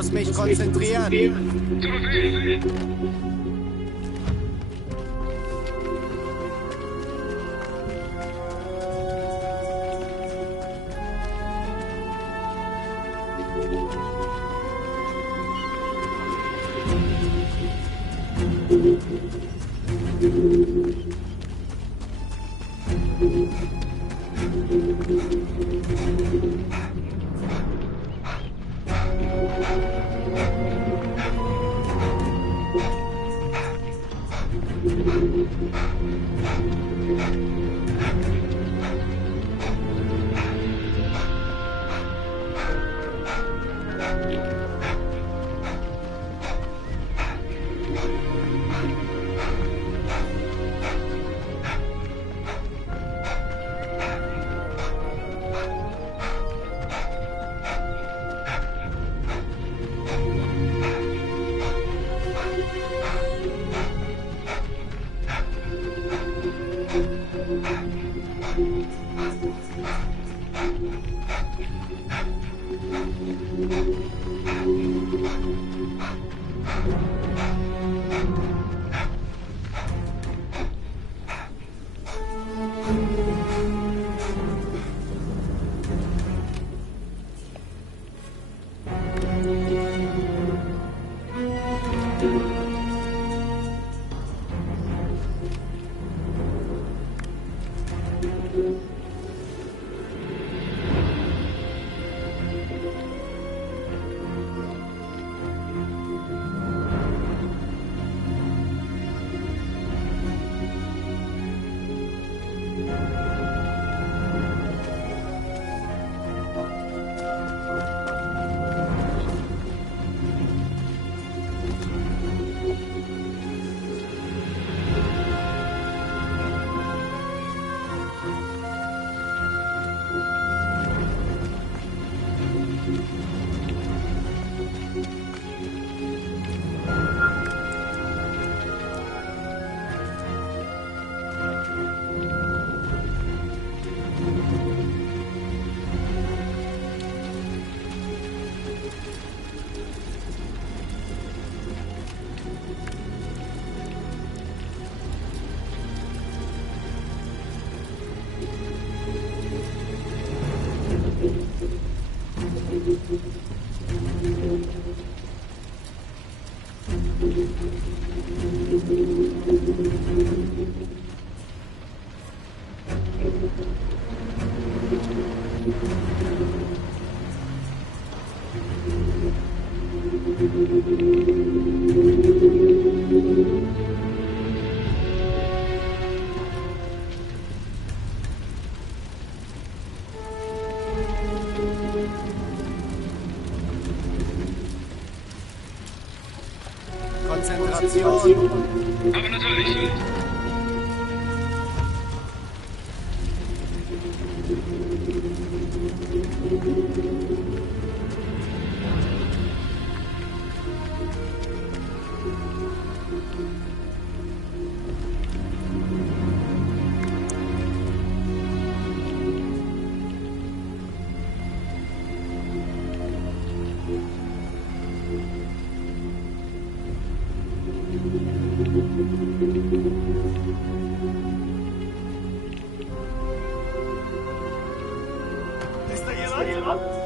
Muss mich konzentrieren. Zu Befehl! Konzentration. Aber natürlich. Ist da jemand?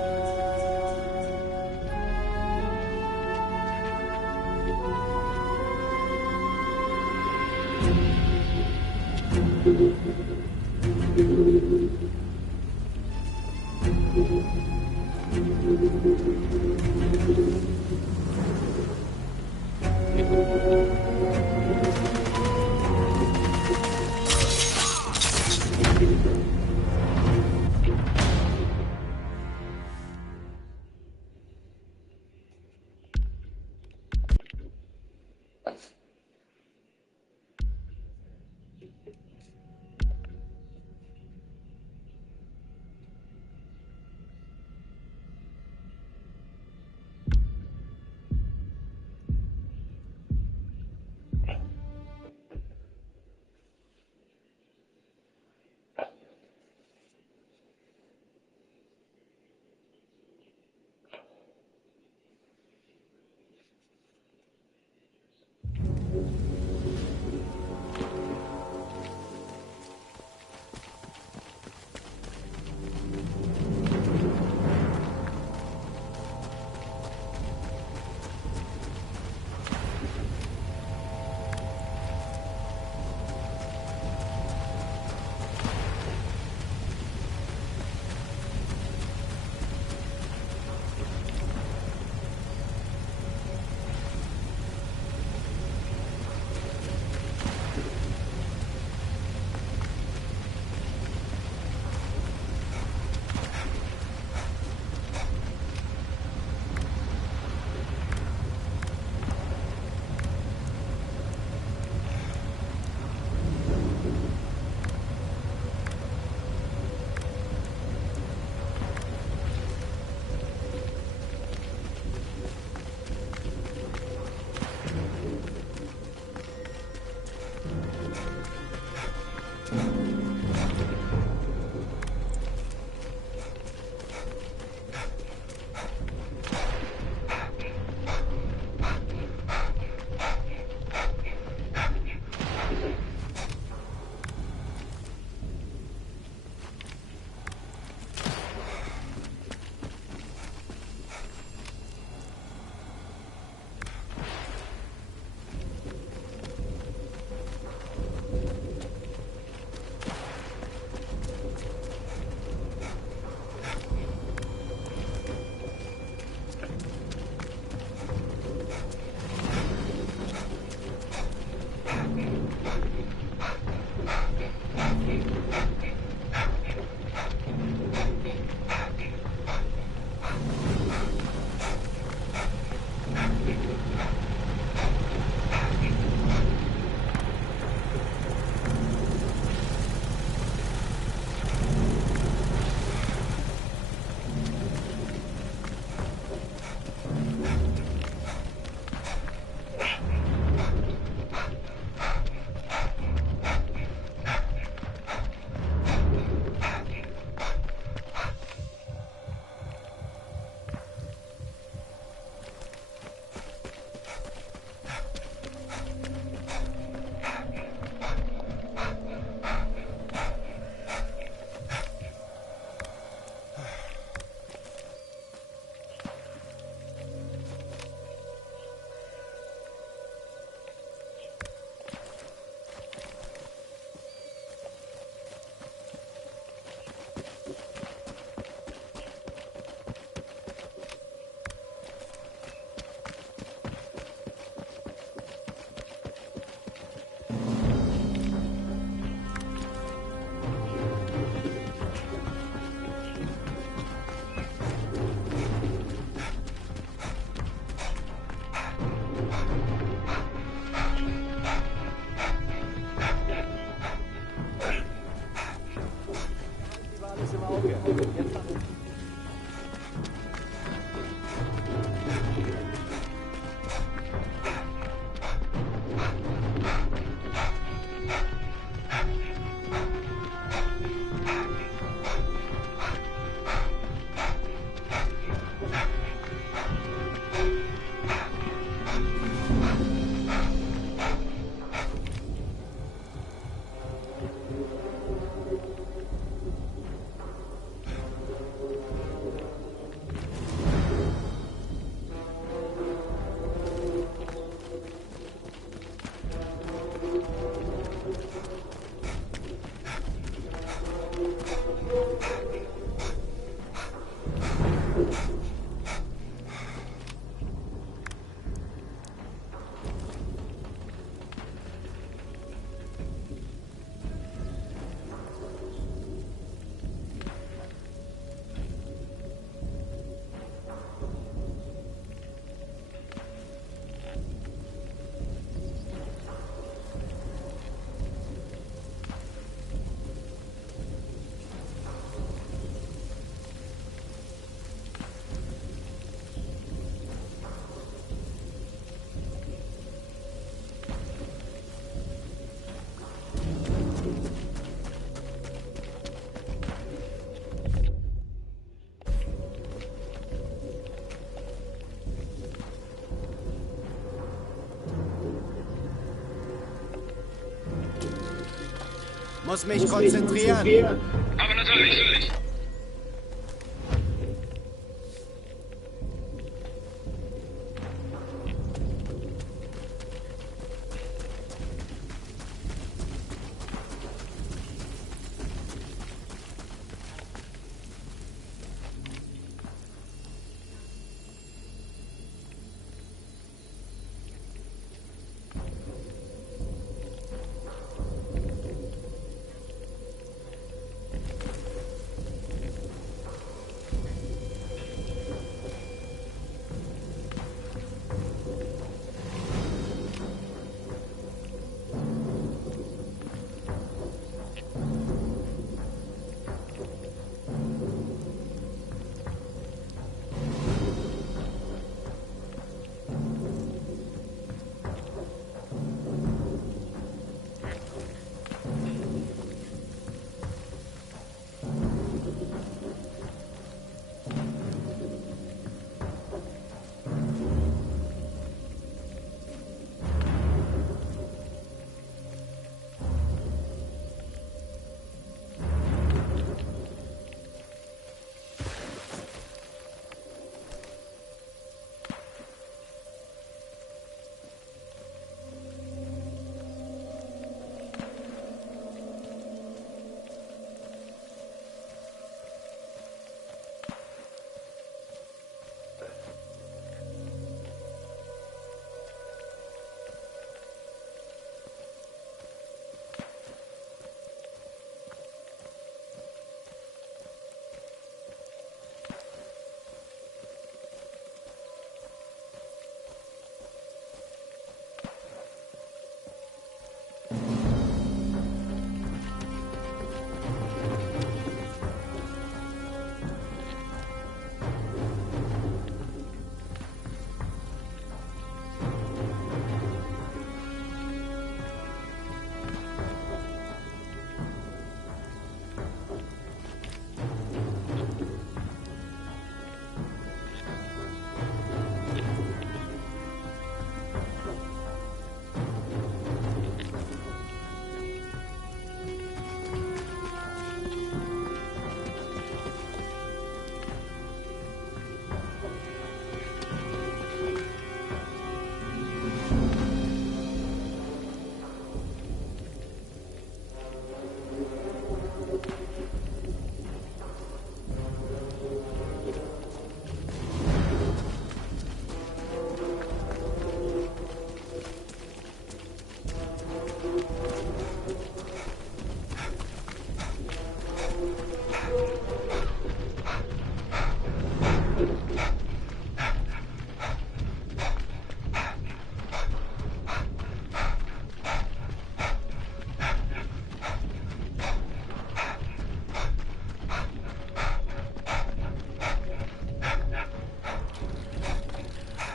Auge. Jetzt nach Muss mich konzentrieren. Aber natürlich.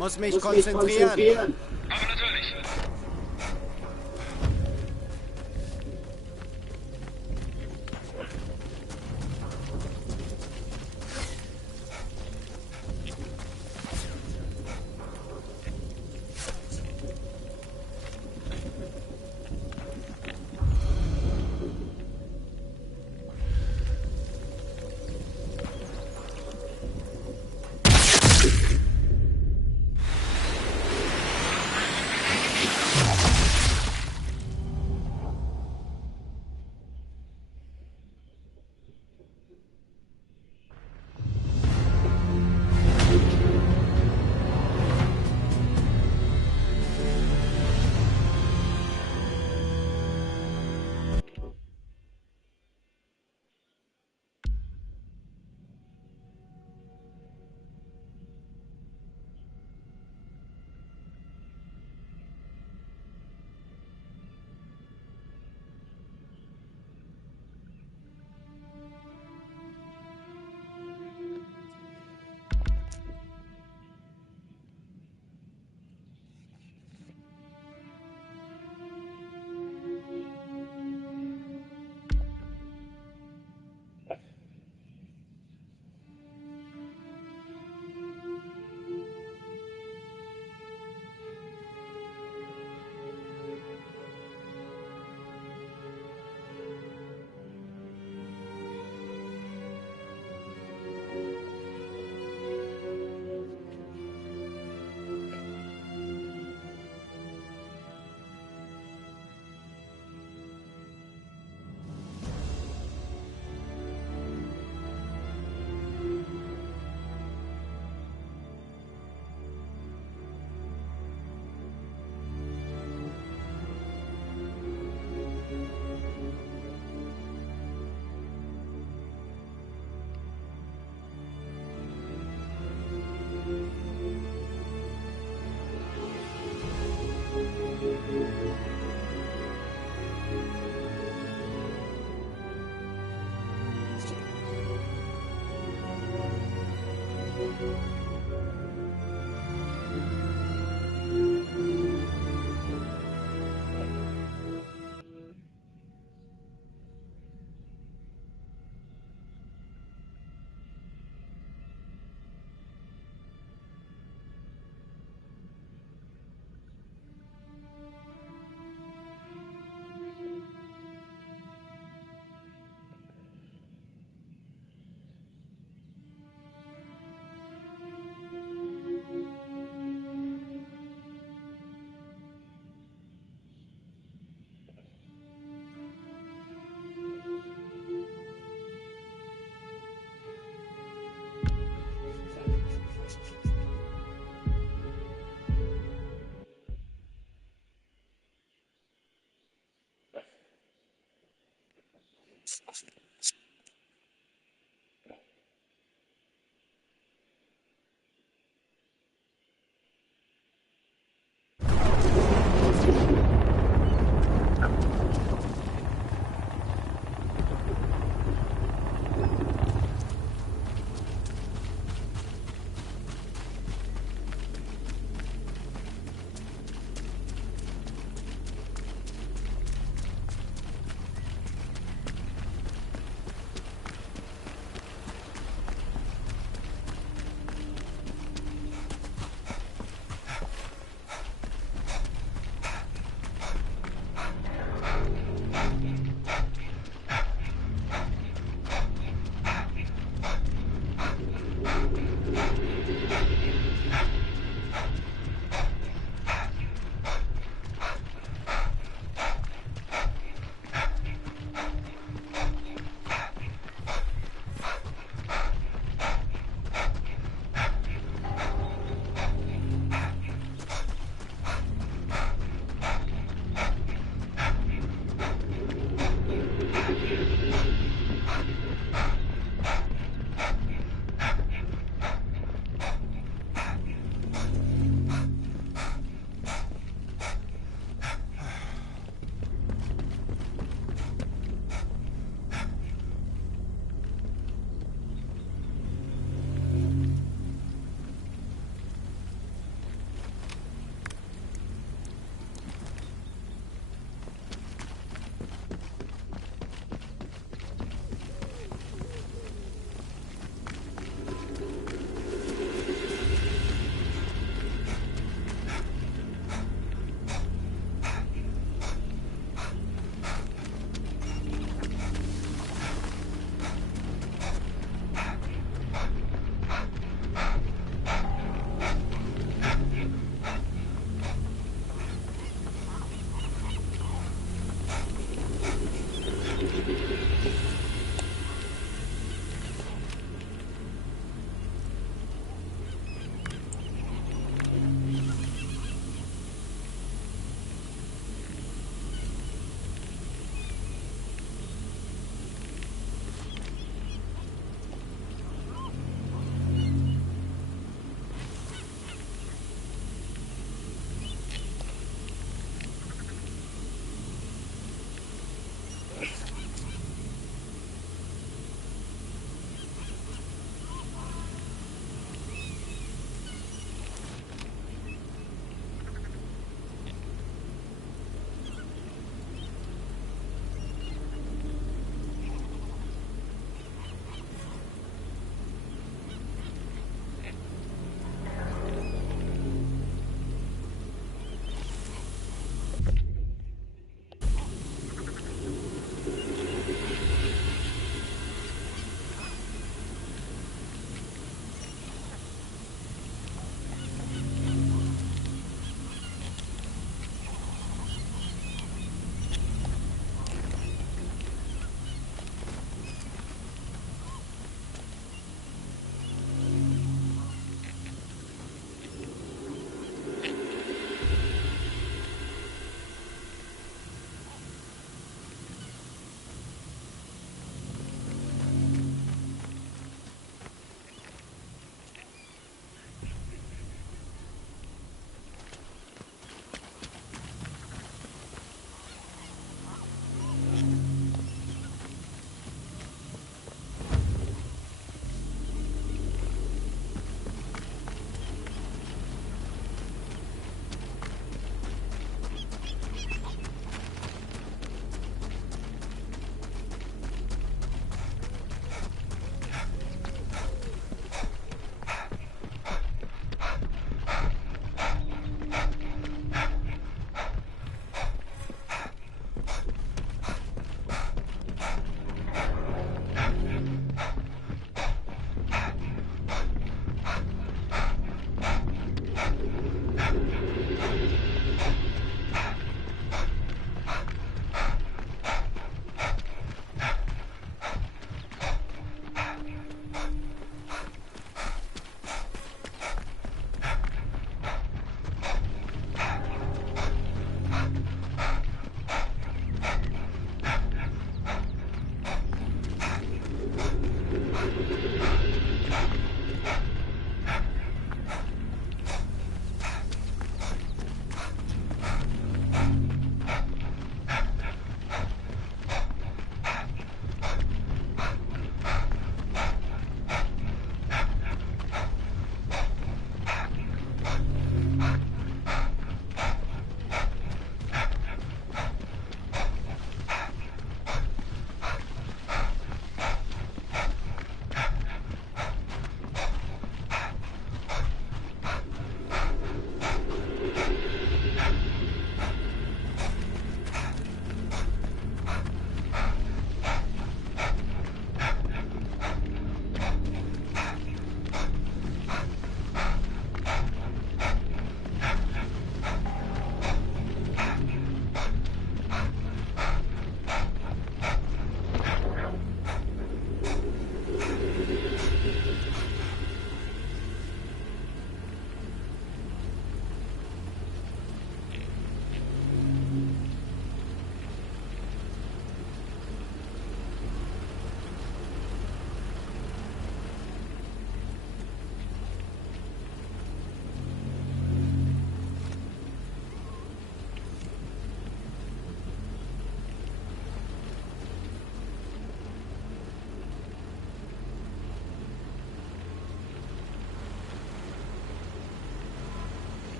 Muss mich konzentrieren. Aber natürlich.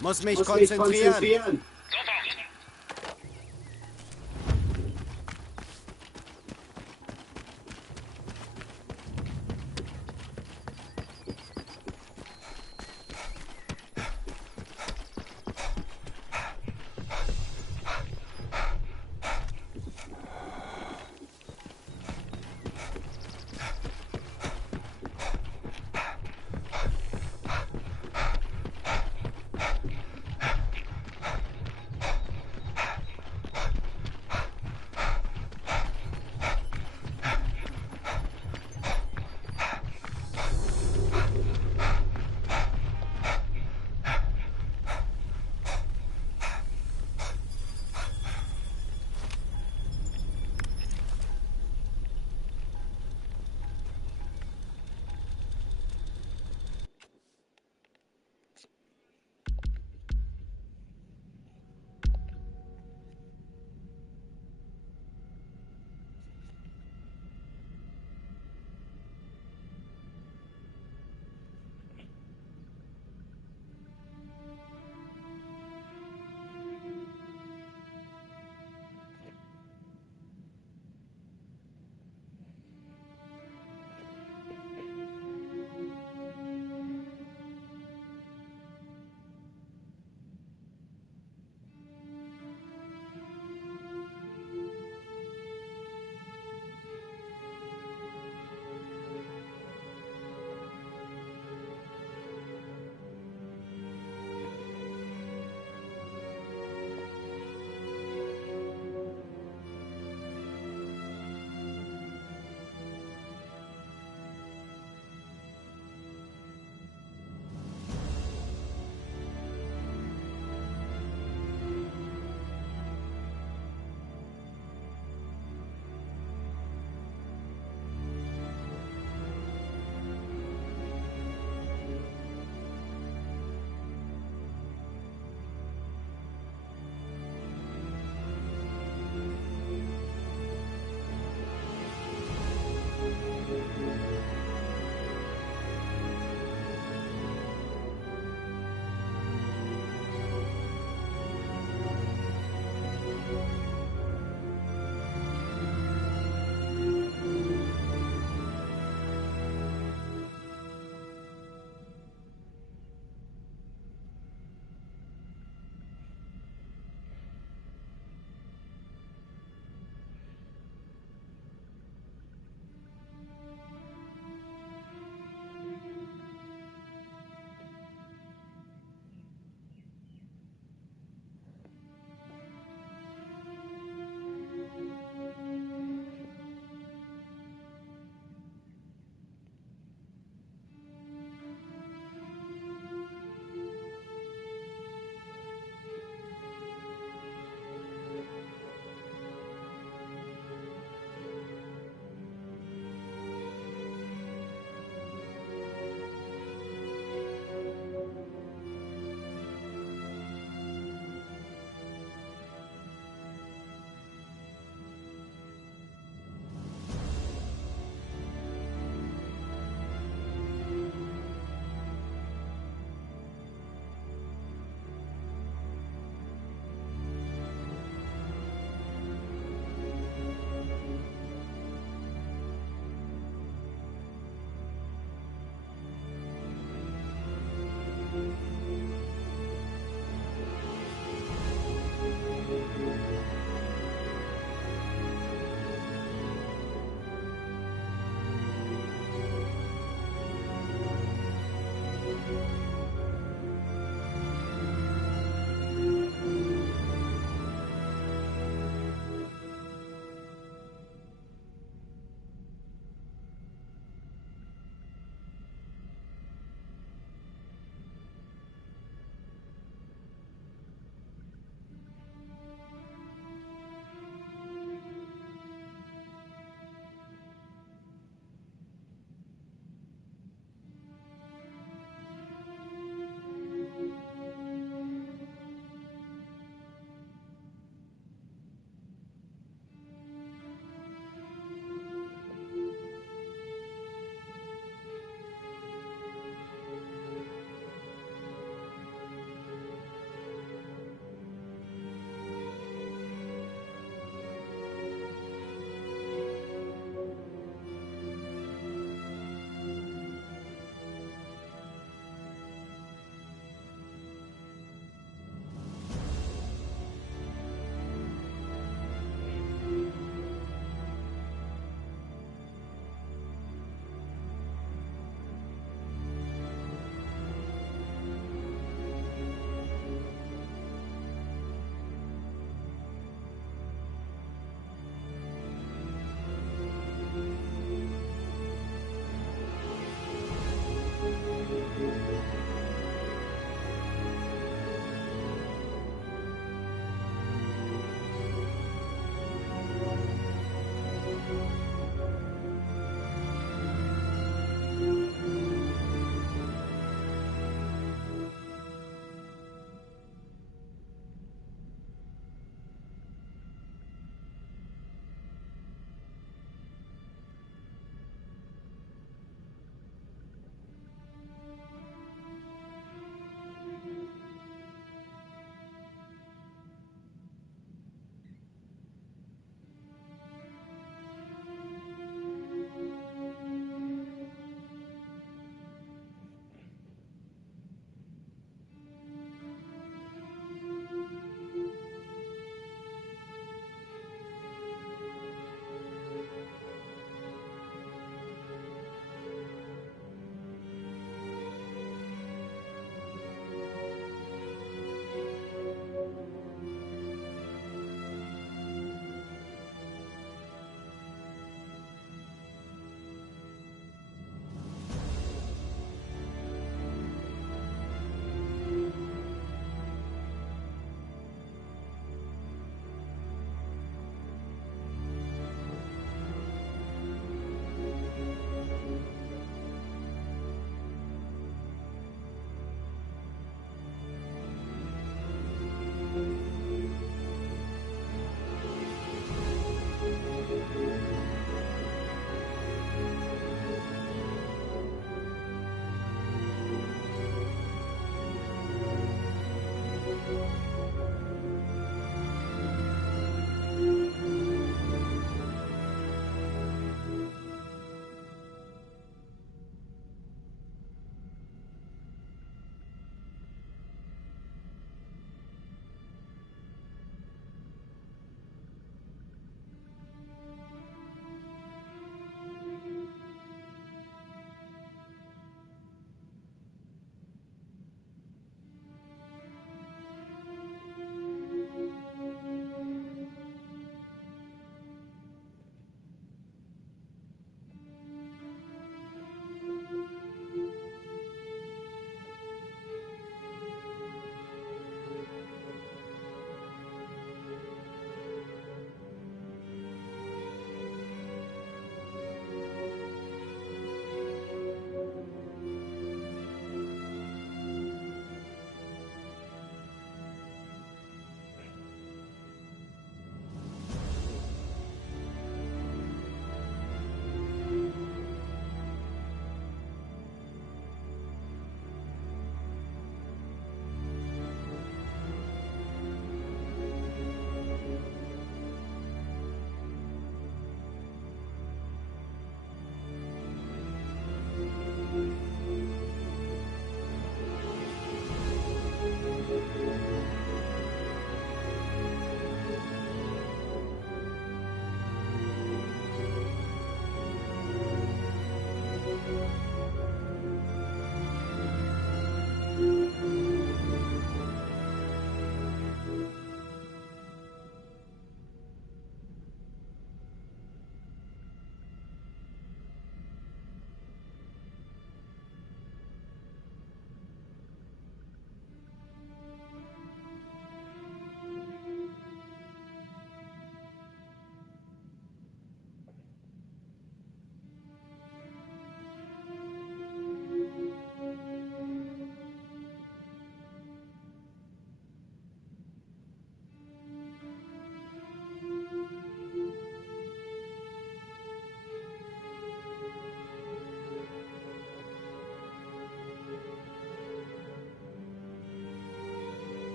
Muss mich konzentrieren. Sofort.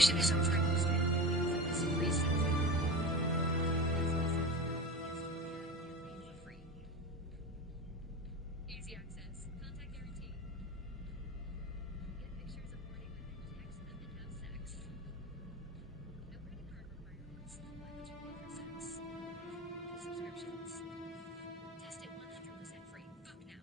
There should be some free. Easy access. Contact guarantee. Get pictures of horny women, text them, and have sex. No credit card requirements. Why would you pay for sex? Subscriptions. Test it 100% free. Fuck now.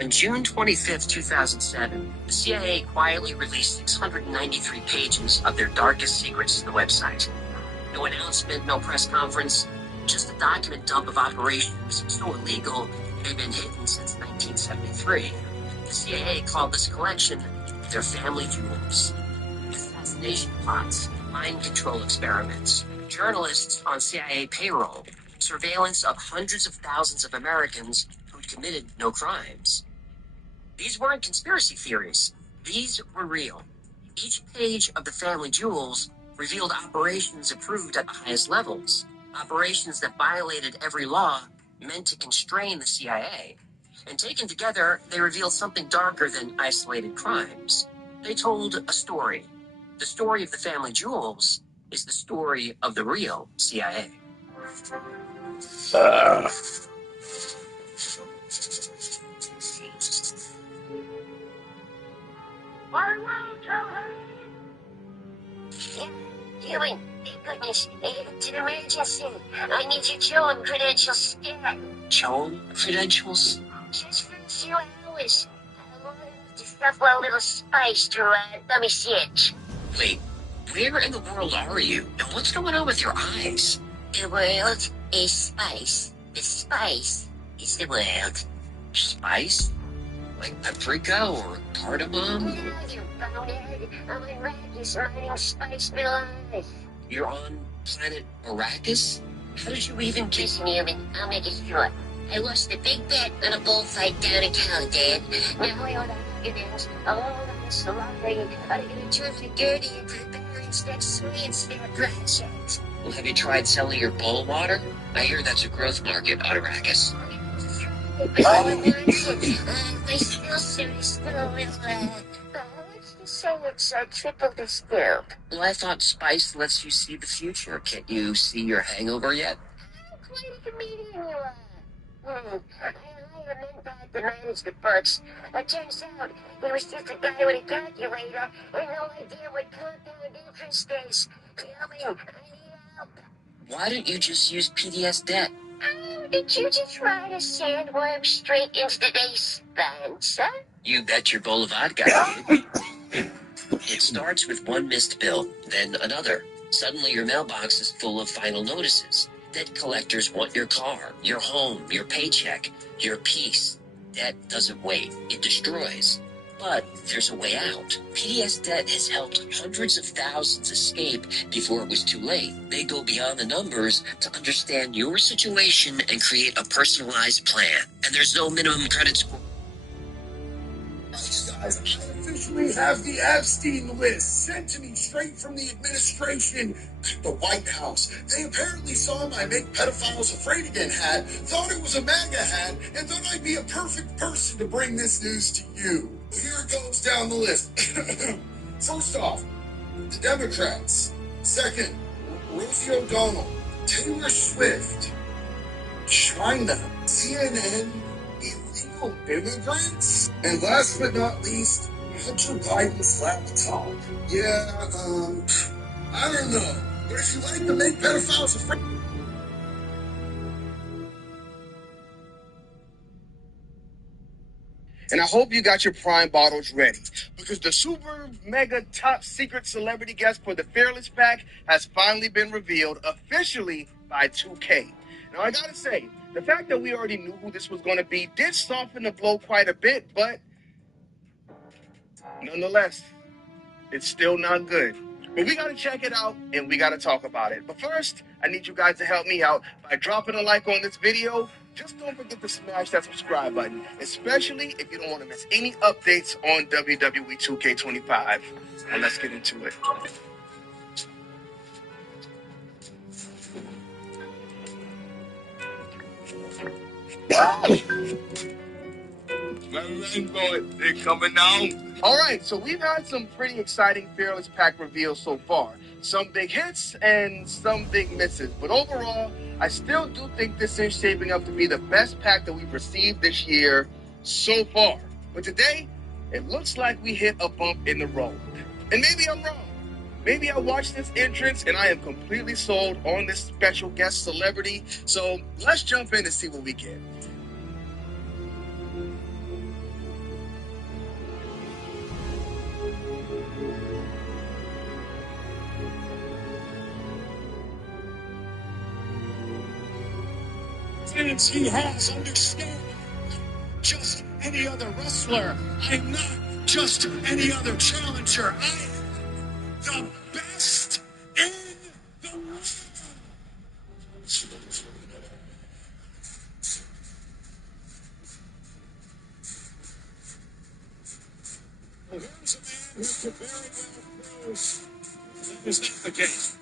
On June 25th, 2007, the CIA quietly released 693 pages of their darkest secrets to the website. No announcement, no press conference, just a document dump of operations so illegal they've been hidden since 1973. The CIA called this collection their family jewels. Assassination plots, mind control experiments, journalists on CIA payroll, surveillance of hundreds of thousands of Americans who'd committed no crimes. These weren't conspiracy theories. These were real. Each page of the family jewels revealed operations approved at the highest levels, operations that violated every law meant to constrain the CIA. And taken together, they revealed something darker than isolated crimes. They told a story. The story of the family jewels is the story of the real CIA. Huey, thank goodness, it's an emergency. I need your Joan credentials scanned. Joan credentials? Just for a few hours. I want to stuff a little spice to dummy sitch. Wait, where in the world are you? And what's going on with your eyes? The world is spice. The spice is the world. Spice? Like paprika or cardamom? No, you bonehead. I'm on Arrakis mining spice middle earth. You're on planet Arrakis? How did you even get... Listen, human, I'll make it short. I lost a big bet on a bullfight down in Caladan. Now I own the Haggadins. Alone on this lottery. I get a terrific dirty and barbarians next Swedes their project. Well, have you tried selling your bowl water? I hear that's a growth market on Arrakis. My skill suit is still a little, let's just say it's triple distilled. Well, I thought spice lets you see the future. Can't you see your hangover yet? How quite a comedian you are. I hired a man back to manage the books. It turns out he was just a guy with a calculator and no idea what compound interest is. Help me, I need help. Why don't you just use PDS debt? Oh, did you just ride a sandworm straight into today's sponsor? You bet your bowl of vodka I did. It starts with one missed bill, then another. Suddenly your mailbox is full of final notices. Debt collectors want your car, your home, your paycheck, your peace. Debt doesn't wait. It destroys. But there's a way out. PDS debt has helped hundreds of thousands escape before it was too late. They go beyond the numbers to understand your situation and create a personalized plan. And there's no minimum credit score. Guys, I officially have the Epstein list sent to me straight from the administration at the White House. They apparently saw my Make Pedophiles Afraid Again hat, thought it was a MAGA hat, and thought I'd be a perfect person to bring this news to you. Here it goes down the list. First off, the Democrats. Second, Rosie O'Donnell, Taylor Swift, China, CNN, illegal immigrants, and last but not least, Hunter Biden's laptop. Yeah, I don't know. But if you like to make pedophiles afraid... And I hope you got your Prime bottles ready, because the super mega top secret celebrity guest for the Fearless Pack has finally been revealed officially by 2K. Now, I gotta say, the fact that we already knew who this was gonna be did soften the blow quite a bit, but nonetheless, it's still not good. But we gotta check it out and we gotta talk about it. But first, I need you guys to help me out by dropping a like on this video. Just don't forget to smash that subscribe button, especially if you don't want to miss any updates on WWE 2K25. Now let's get into it. They're coming down. All right, so we've had some pretty exciting Fearless Pack reveals so far. Some big hits and some big misses. But overall, I still do think this is shaping up to be the best pack that we've received this year so far. But today, it looks like we hit a bump in the road. And maybe I'm wrong. Maybe I watched this entrance and I am completely sold on this special guest celebrity. So let's jump in and see what we get. Fans he has understand just any other wrestler. I'm not just any other challenger. I am the best in the world. Well, here's a man who could very well prove that is not the case.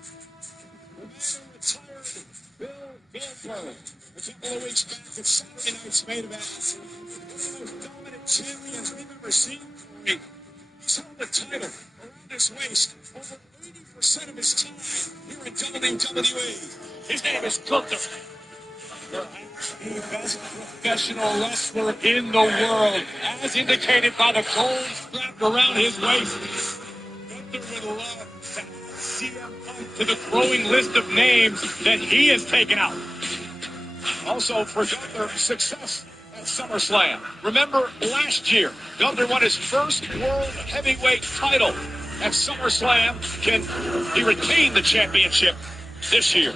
The man retired Bill Goldberg a couple of weeks back at Saturday Night's Main Event. One of the most dominant champions we've ever seen. He's held the title around his waist over 80% of his time here in WWE. His name is Gunther. Perhaps the best professional wrestler in the world, as indicated by the gold strap around his waist. Gunther would love to add CM Punk to the growing list of names that he has taken out. Also, for Gunther, success at SummerSlam. Remember last year, Gunther won his first World Heavyweight title at SummerSlam. Can he retain the championship this year?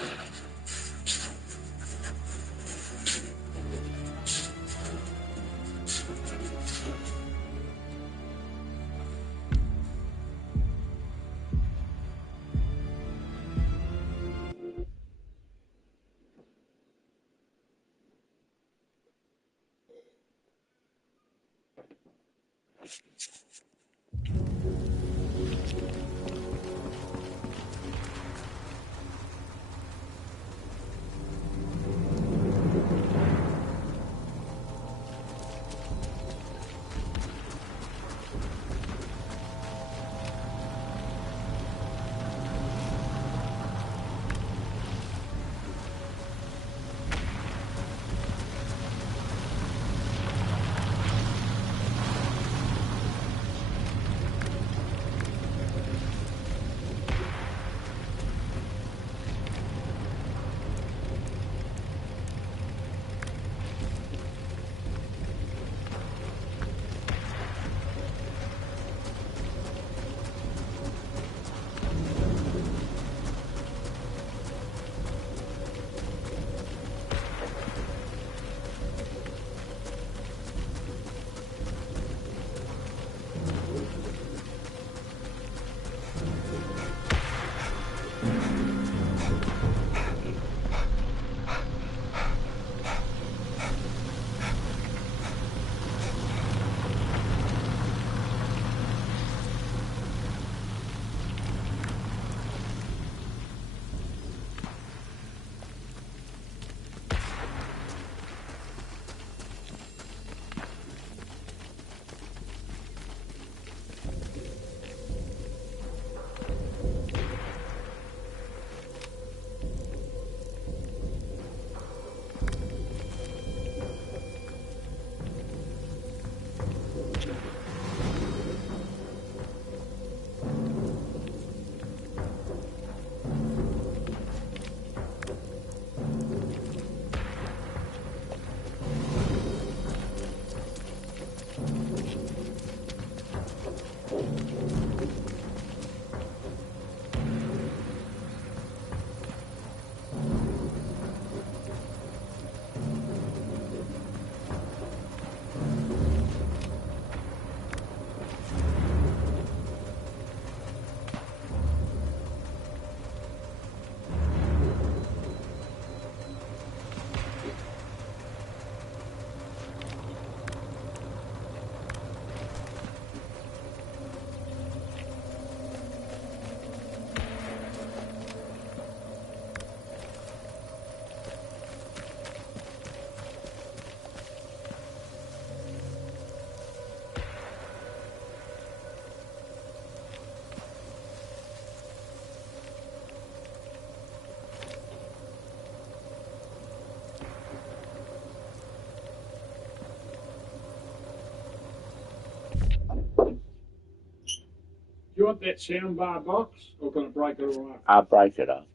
you want that soundbar box, or can I break it all up? I'll break it up.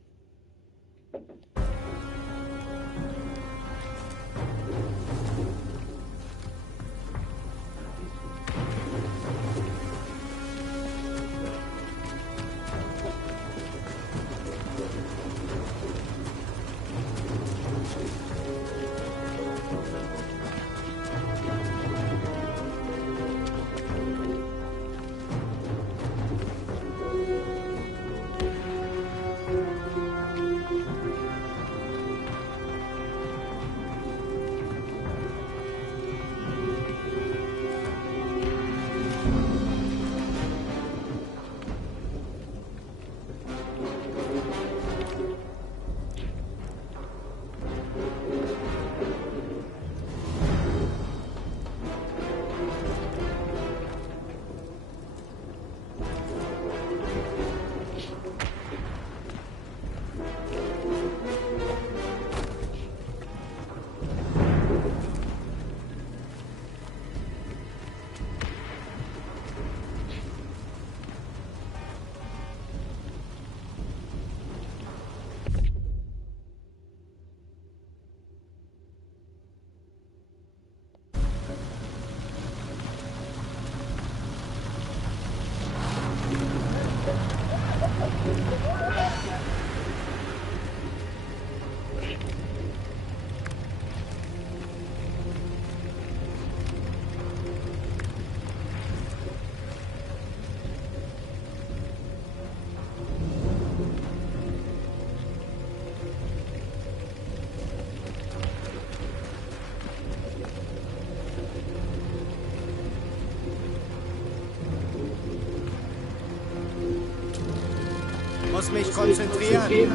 Muss mich konzentrieren.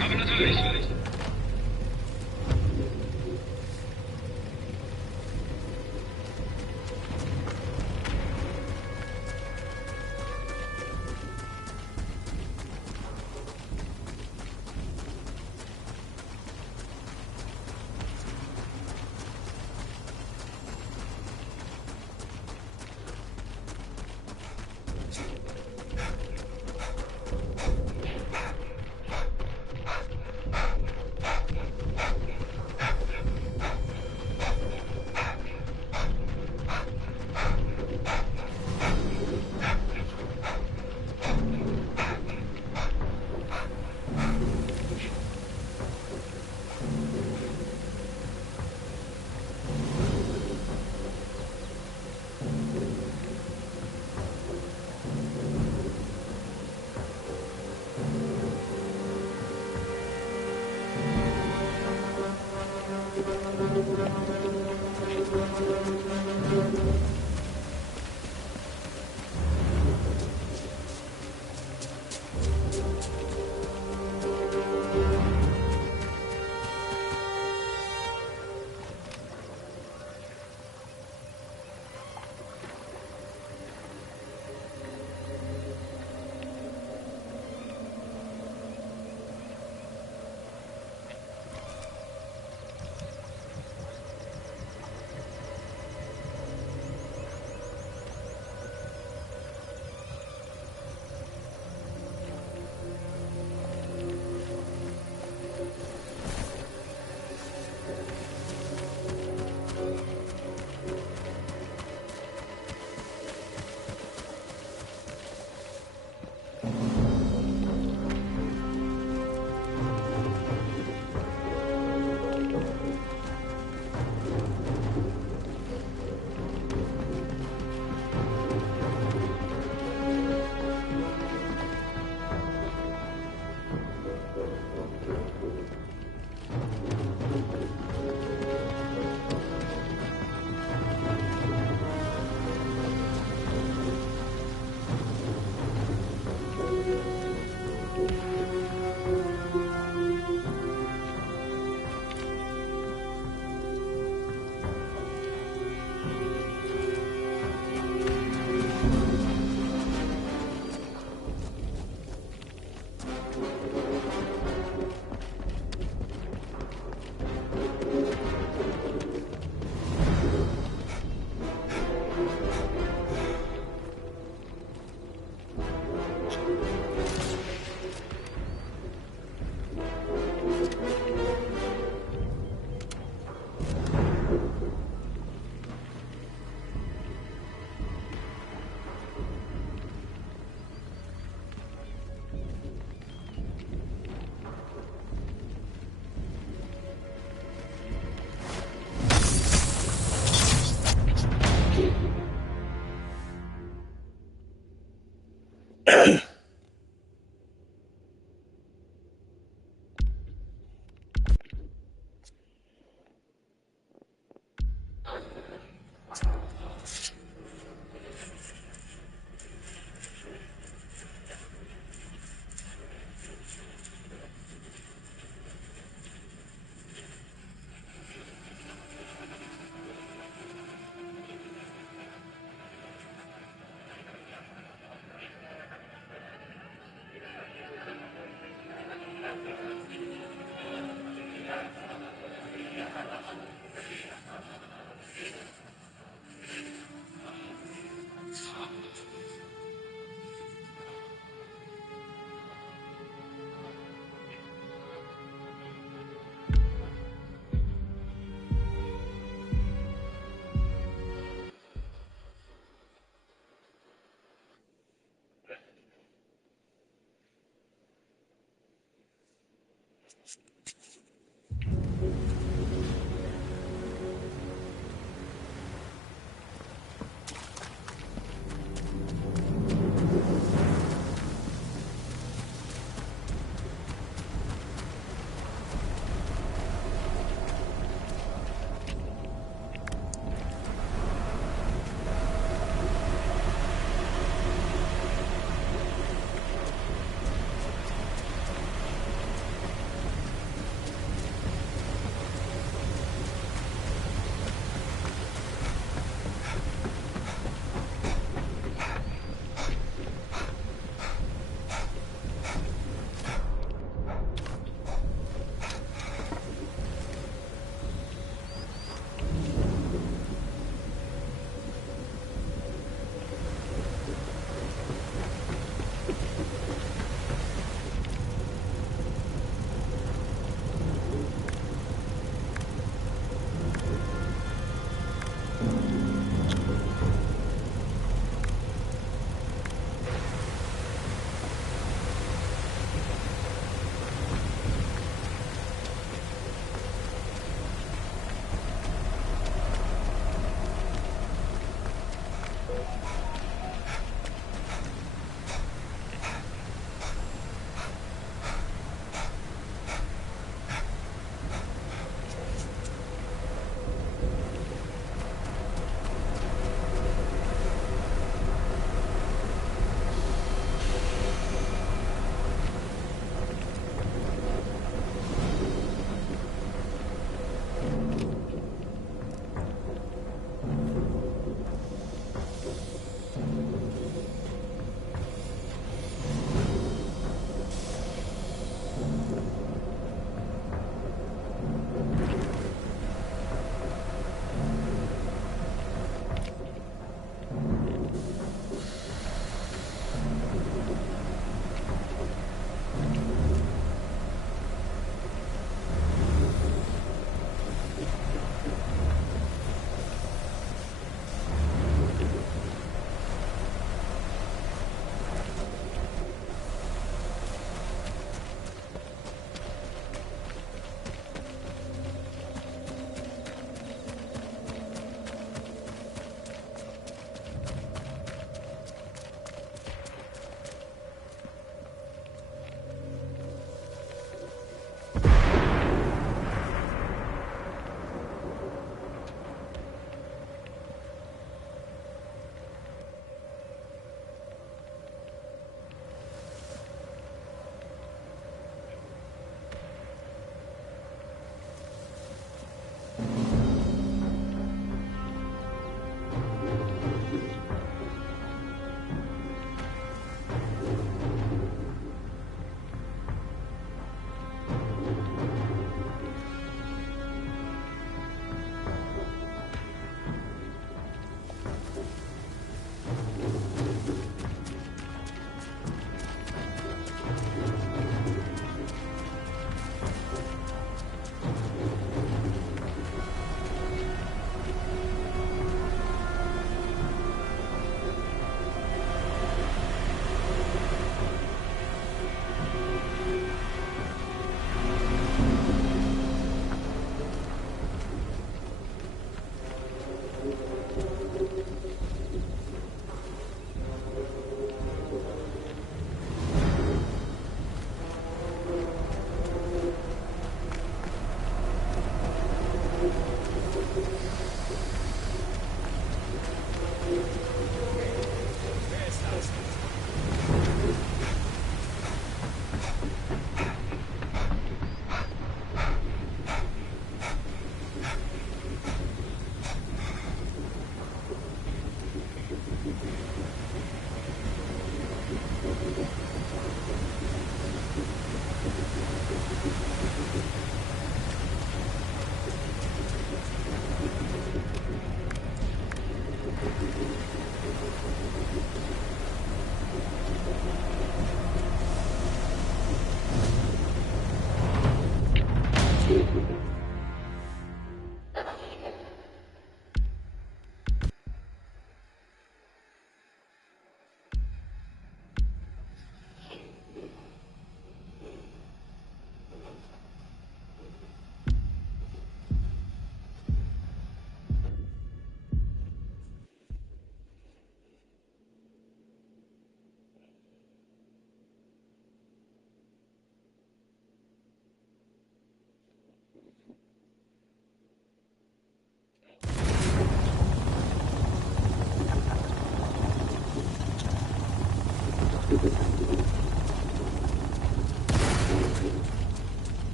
Aber natürlich.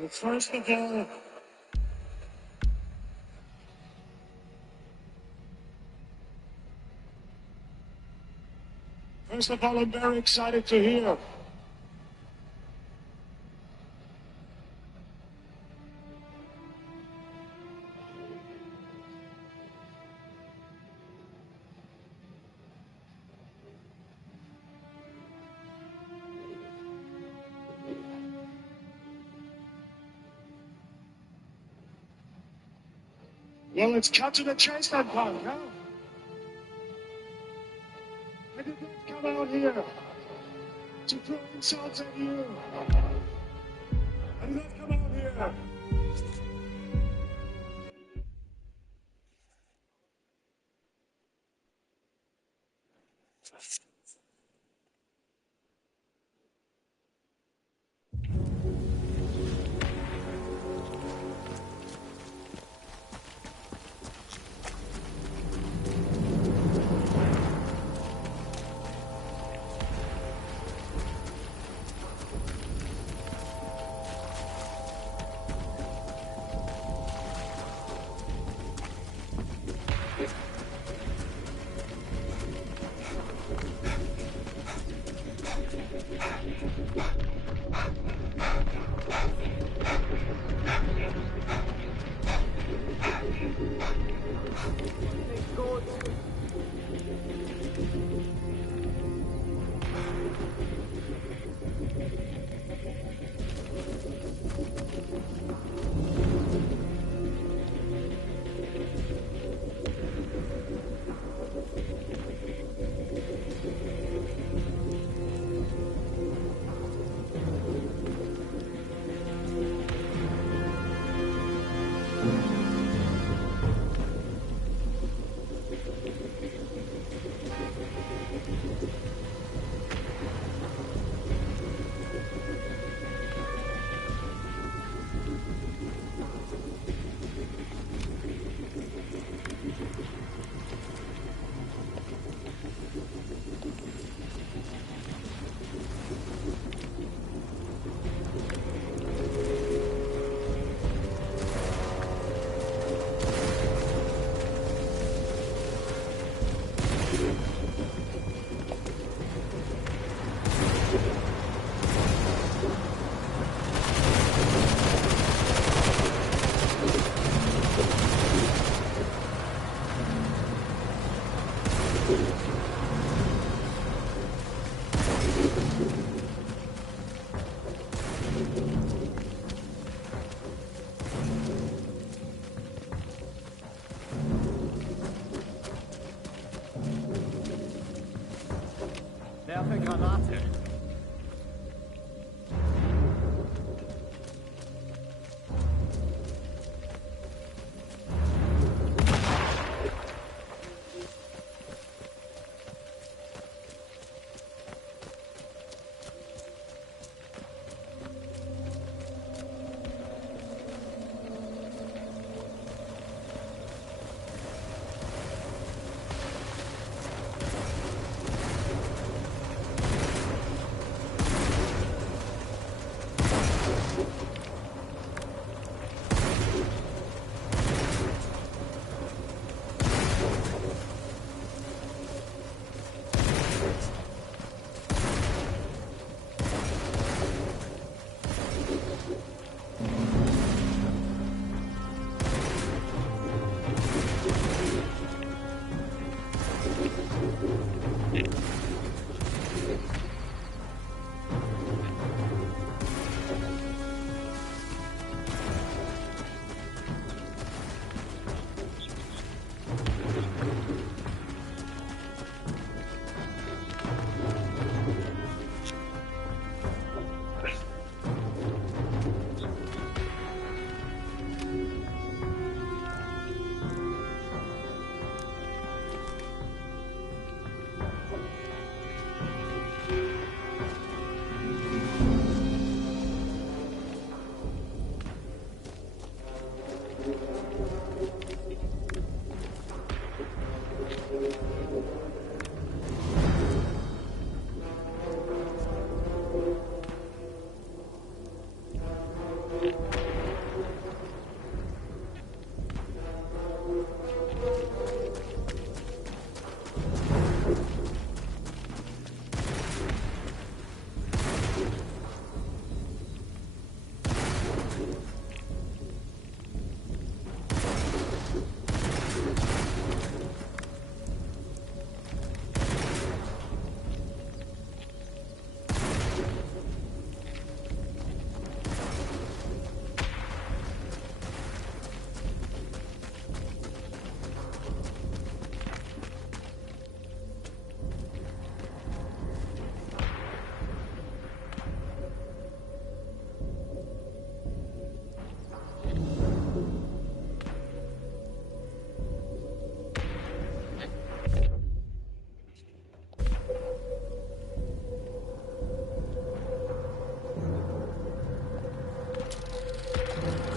It's once again. First of all, I'm very excited to hear. Well, let's cut to the chase then, punk, huh? I did not come out here to throw insults at you. I did not come out here. Werfe Granate.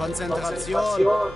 Konzentration.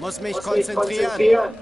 Muss mich konzentrieren.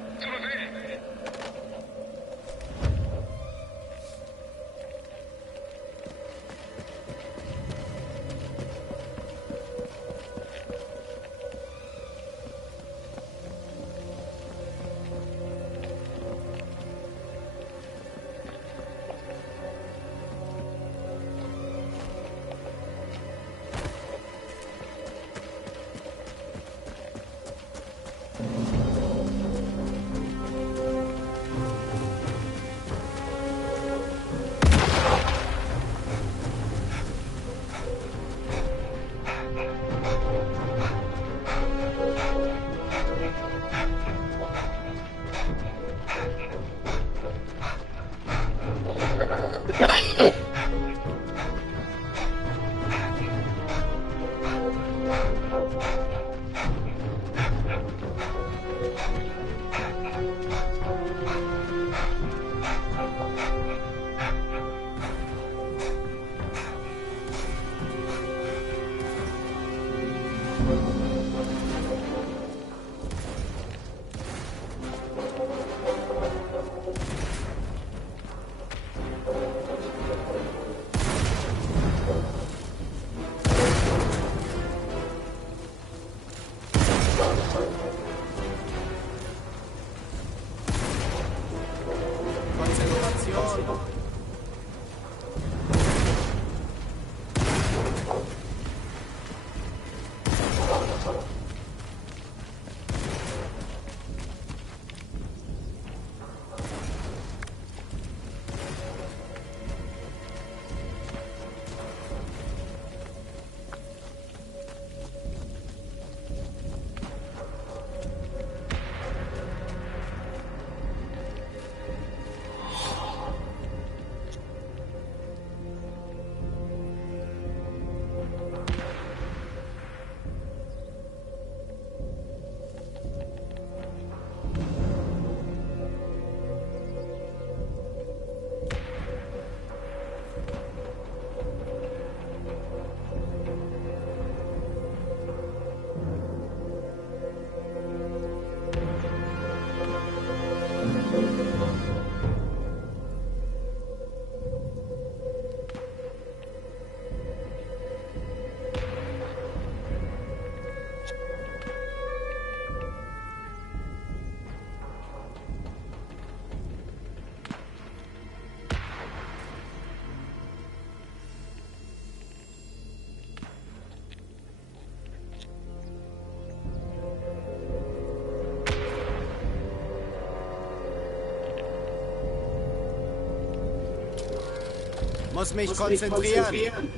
Muss mich konzentrieren.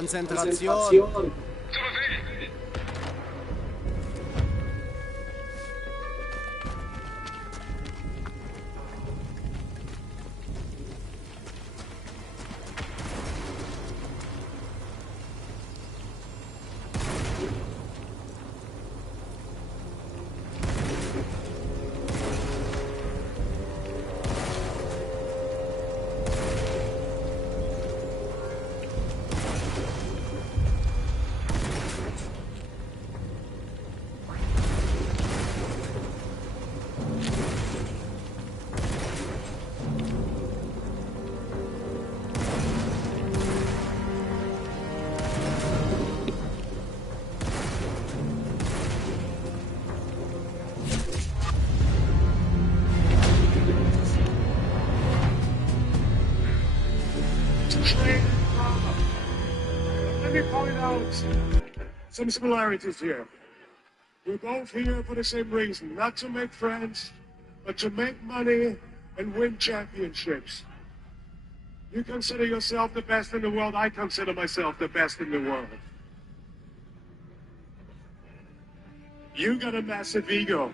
Konzentration. Let me point out some similarities here. We're both here for the same reason, not to make friends, but to make money and win championships. You consider yourself the best in the world, I consider myself the best in the world. You got a massive ego.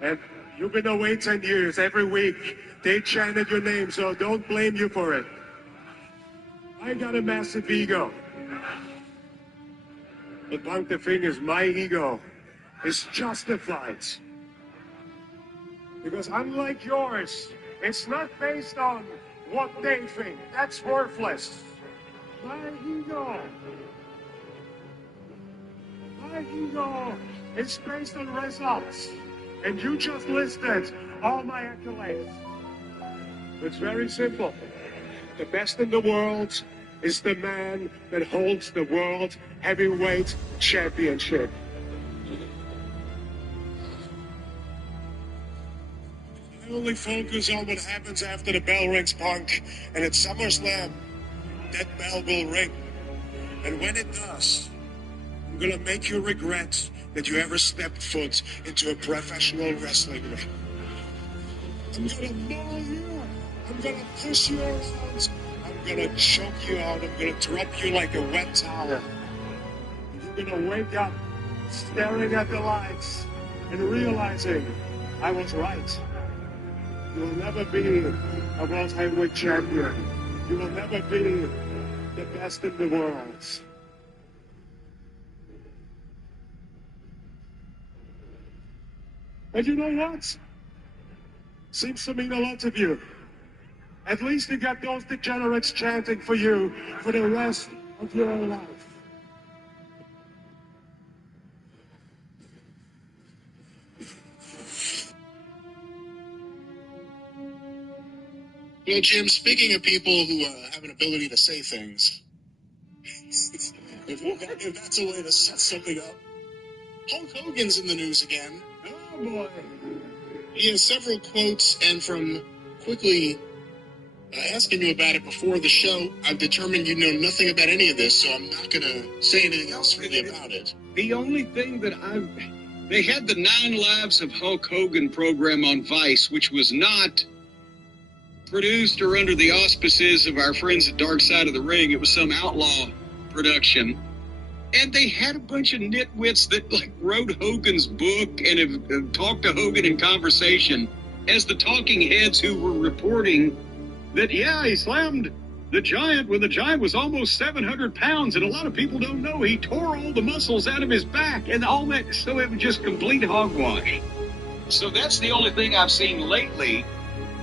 And you've been away 10 years. Every week they chanted your name, so don't blame you for it. I got a massive ego. But Punk, the thing is, my ego is justified. Because unlike yours, it's not based on what they think. That's worthless. My ego is based on results. And you just listed all my accolades. It's very simple. The best in the world is the man that holds the World Heavyweight Championship. I only focus on what happens after the bell rings, Punk, and at SummerSlam, that bell will ring. And when it does, I'm gonna make you regret that you ever stepped foot into a professional wrestling ring. I'm gonna maul you. I'm gonna push you around. I'm gonna choke you out. I'm gonna drop you like a wet towel. You're gonna wake up staring at the lights and realizing I was right. You will never be a World Heavyweight Champion. You will never be the best in the world. And you know what? Seems to mean a lot to you. At least you got those degenerates chanting for you for the rest of your life. Well, Jim, speaking of people who have an ability to say things, if that's a way to set something up, Hulk Hogan's in the news again. Oh, boy. He has several quotes, and from quickly asking you about it before the show, I've determined you know nothing about any of this, so I'm not going to say anything else really about it. The only thing that they had the 9 Lives of Hulk Hogan program on Vice, which was not produced or under the auspices of our friends at Dark Side of the Ring. It was some outlaw production. And they had a bunch of nitwits that wrote Hogan's book and have talked to Hogan in conversation as the talking heads who were reporting that, yeah, he slammed the Giant when the Giant was almost 700 pounds. And a lot of people don't know he tore all the muscles out of his back and all that. So it was just complete hogwash. So that's the only thing I've seen lately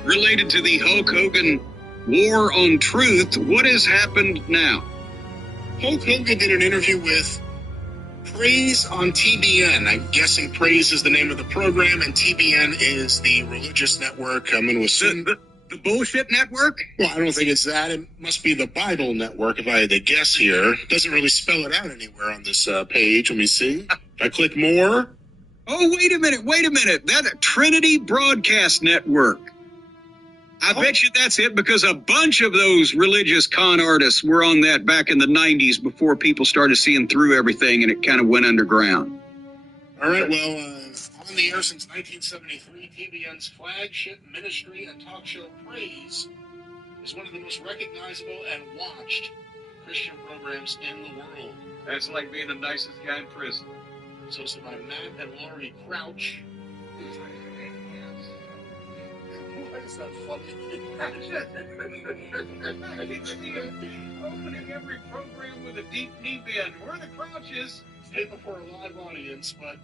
related to the Hulk Hogan War on Truth. What has happened now? Hulk Hogan did an interview with Praise on TBN. I'm guessing Praise is the name of the program, and TBN is the religious network. I'm going to assume. The bullshit network? Well, I don't think it's that. It must be the Bible network, if I had to guess here. It doesn't really spell it out anywhere on this page. Let me see. If I click more. Oh, wait a minute. That Trinity Broadcast Network. I bet you that's it, because a bunch of those religious con artists were on that back in the 90s before people started seeing through everything and it kind of went underground. All right, well, on the air since 1973, TBN's flagship ministry and talk show Praise is one of the most recognizable and watched Christian programs in the world. That's like being the nicest guy in prison. It's hosted by Matt and Laurie Crouch. Why is that funny? Opening every program with a deep knee bend. Where are the Crouches? Hit before a live audience, but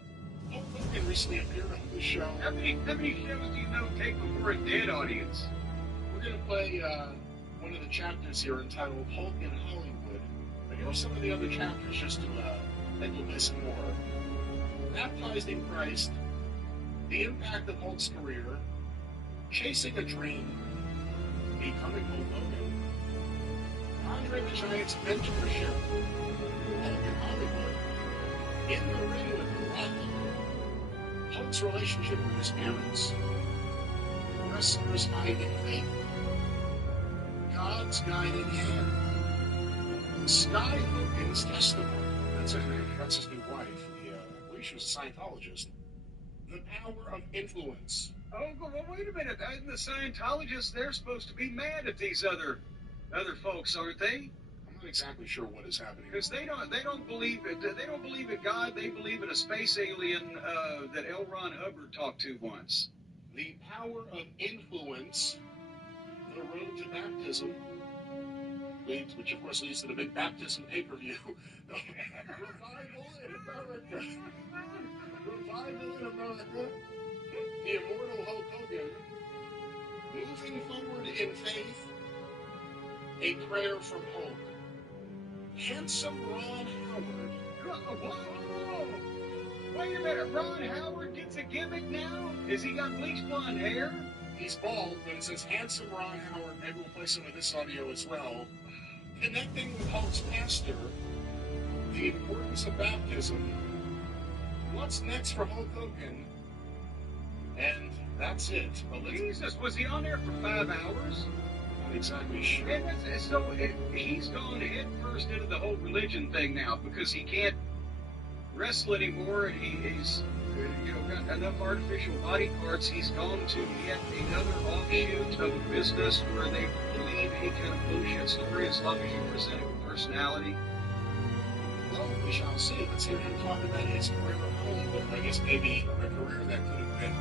Hulk Hogan recently appeared on the show. How many shows do you know take before a dead audience? We're going to play one of the chapters here entitled Hulk in Hollywood. And here are some of the other chapters just to let you listen more. Baptized in Christ, the impact of Hulk's career, chasing a dream, becoming Hulk Hogan, Andre the Giant's mentorship, Hulk in Hollywood, in the ring with Rocky, Hulk's relationship with his parents, wrestlers hiding faith, God's guiding hand, Sky Hogan's testimony. That's his new wife. I believe she was a Scientologist. The power of influence. Oh, well, wait a minute. The Scientologists, they're supposed to be mad at these other folks, aren't they? I'm not exactly sure what is happening. Because they don't believe it. They don't believe in God. They believe in a space alien that L. Ron Hubbard talked to once. The power of influence. The road to baptism. Which of course leads to the big baptism pay-per-view. Revival in America. Revival in America. The immortal Hulk Hogan. Moving forward in faith. A prayer from Hulk. Handsome Ron Howard. Whoa! Wait a minute. Ron Howard gets a gimmick now? Has he got bleached blonde hair? He's bald, but it says Handsome Ron Howard. Maybe we'll play some of this audio as well. Connecting with Hulk's pastor, the importance of baptism, what's next for Hulk Hogan, and that's it. Jesus, was he on there for 5 hours? Not exactly sure. And so he's gone head first into the whole religion thing now because he can't wrestle anymore, and he's got enough artificial body parts. He's gone to yet another offshoot of a business where they believe any kind of bullshit story as long as you present it with personality. Well, we shall see. Let's hear him talk about his career at home, but I guess maybe a career that could have been.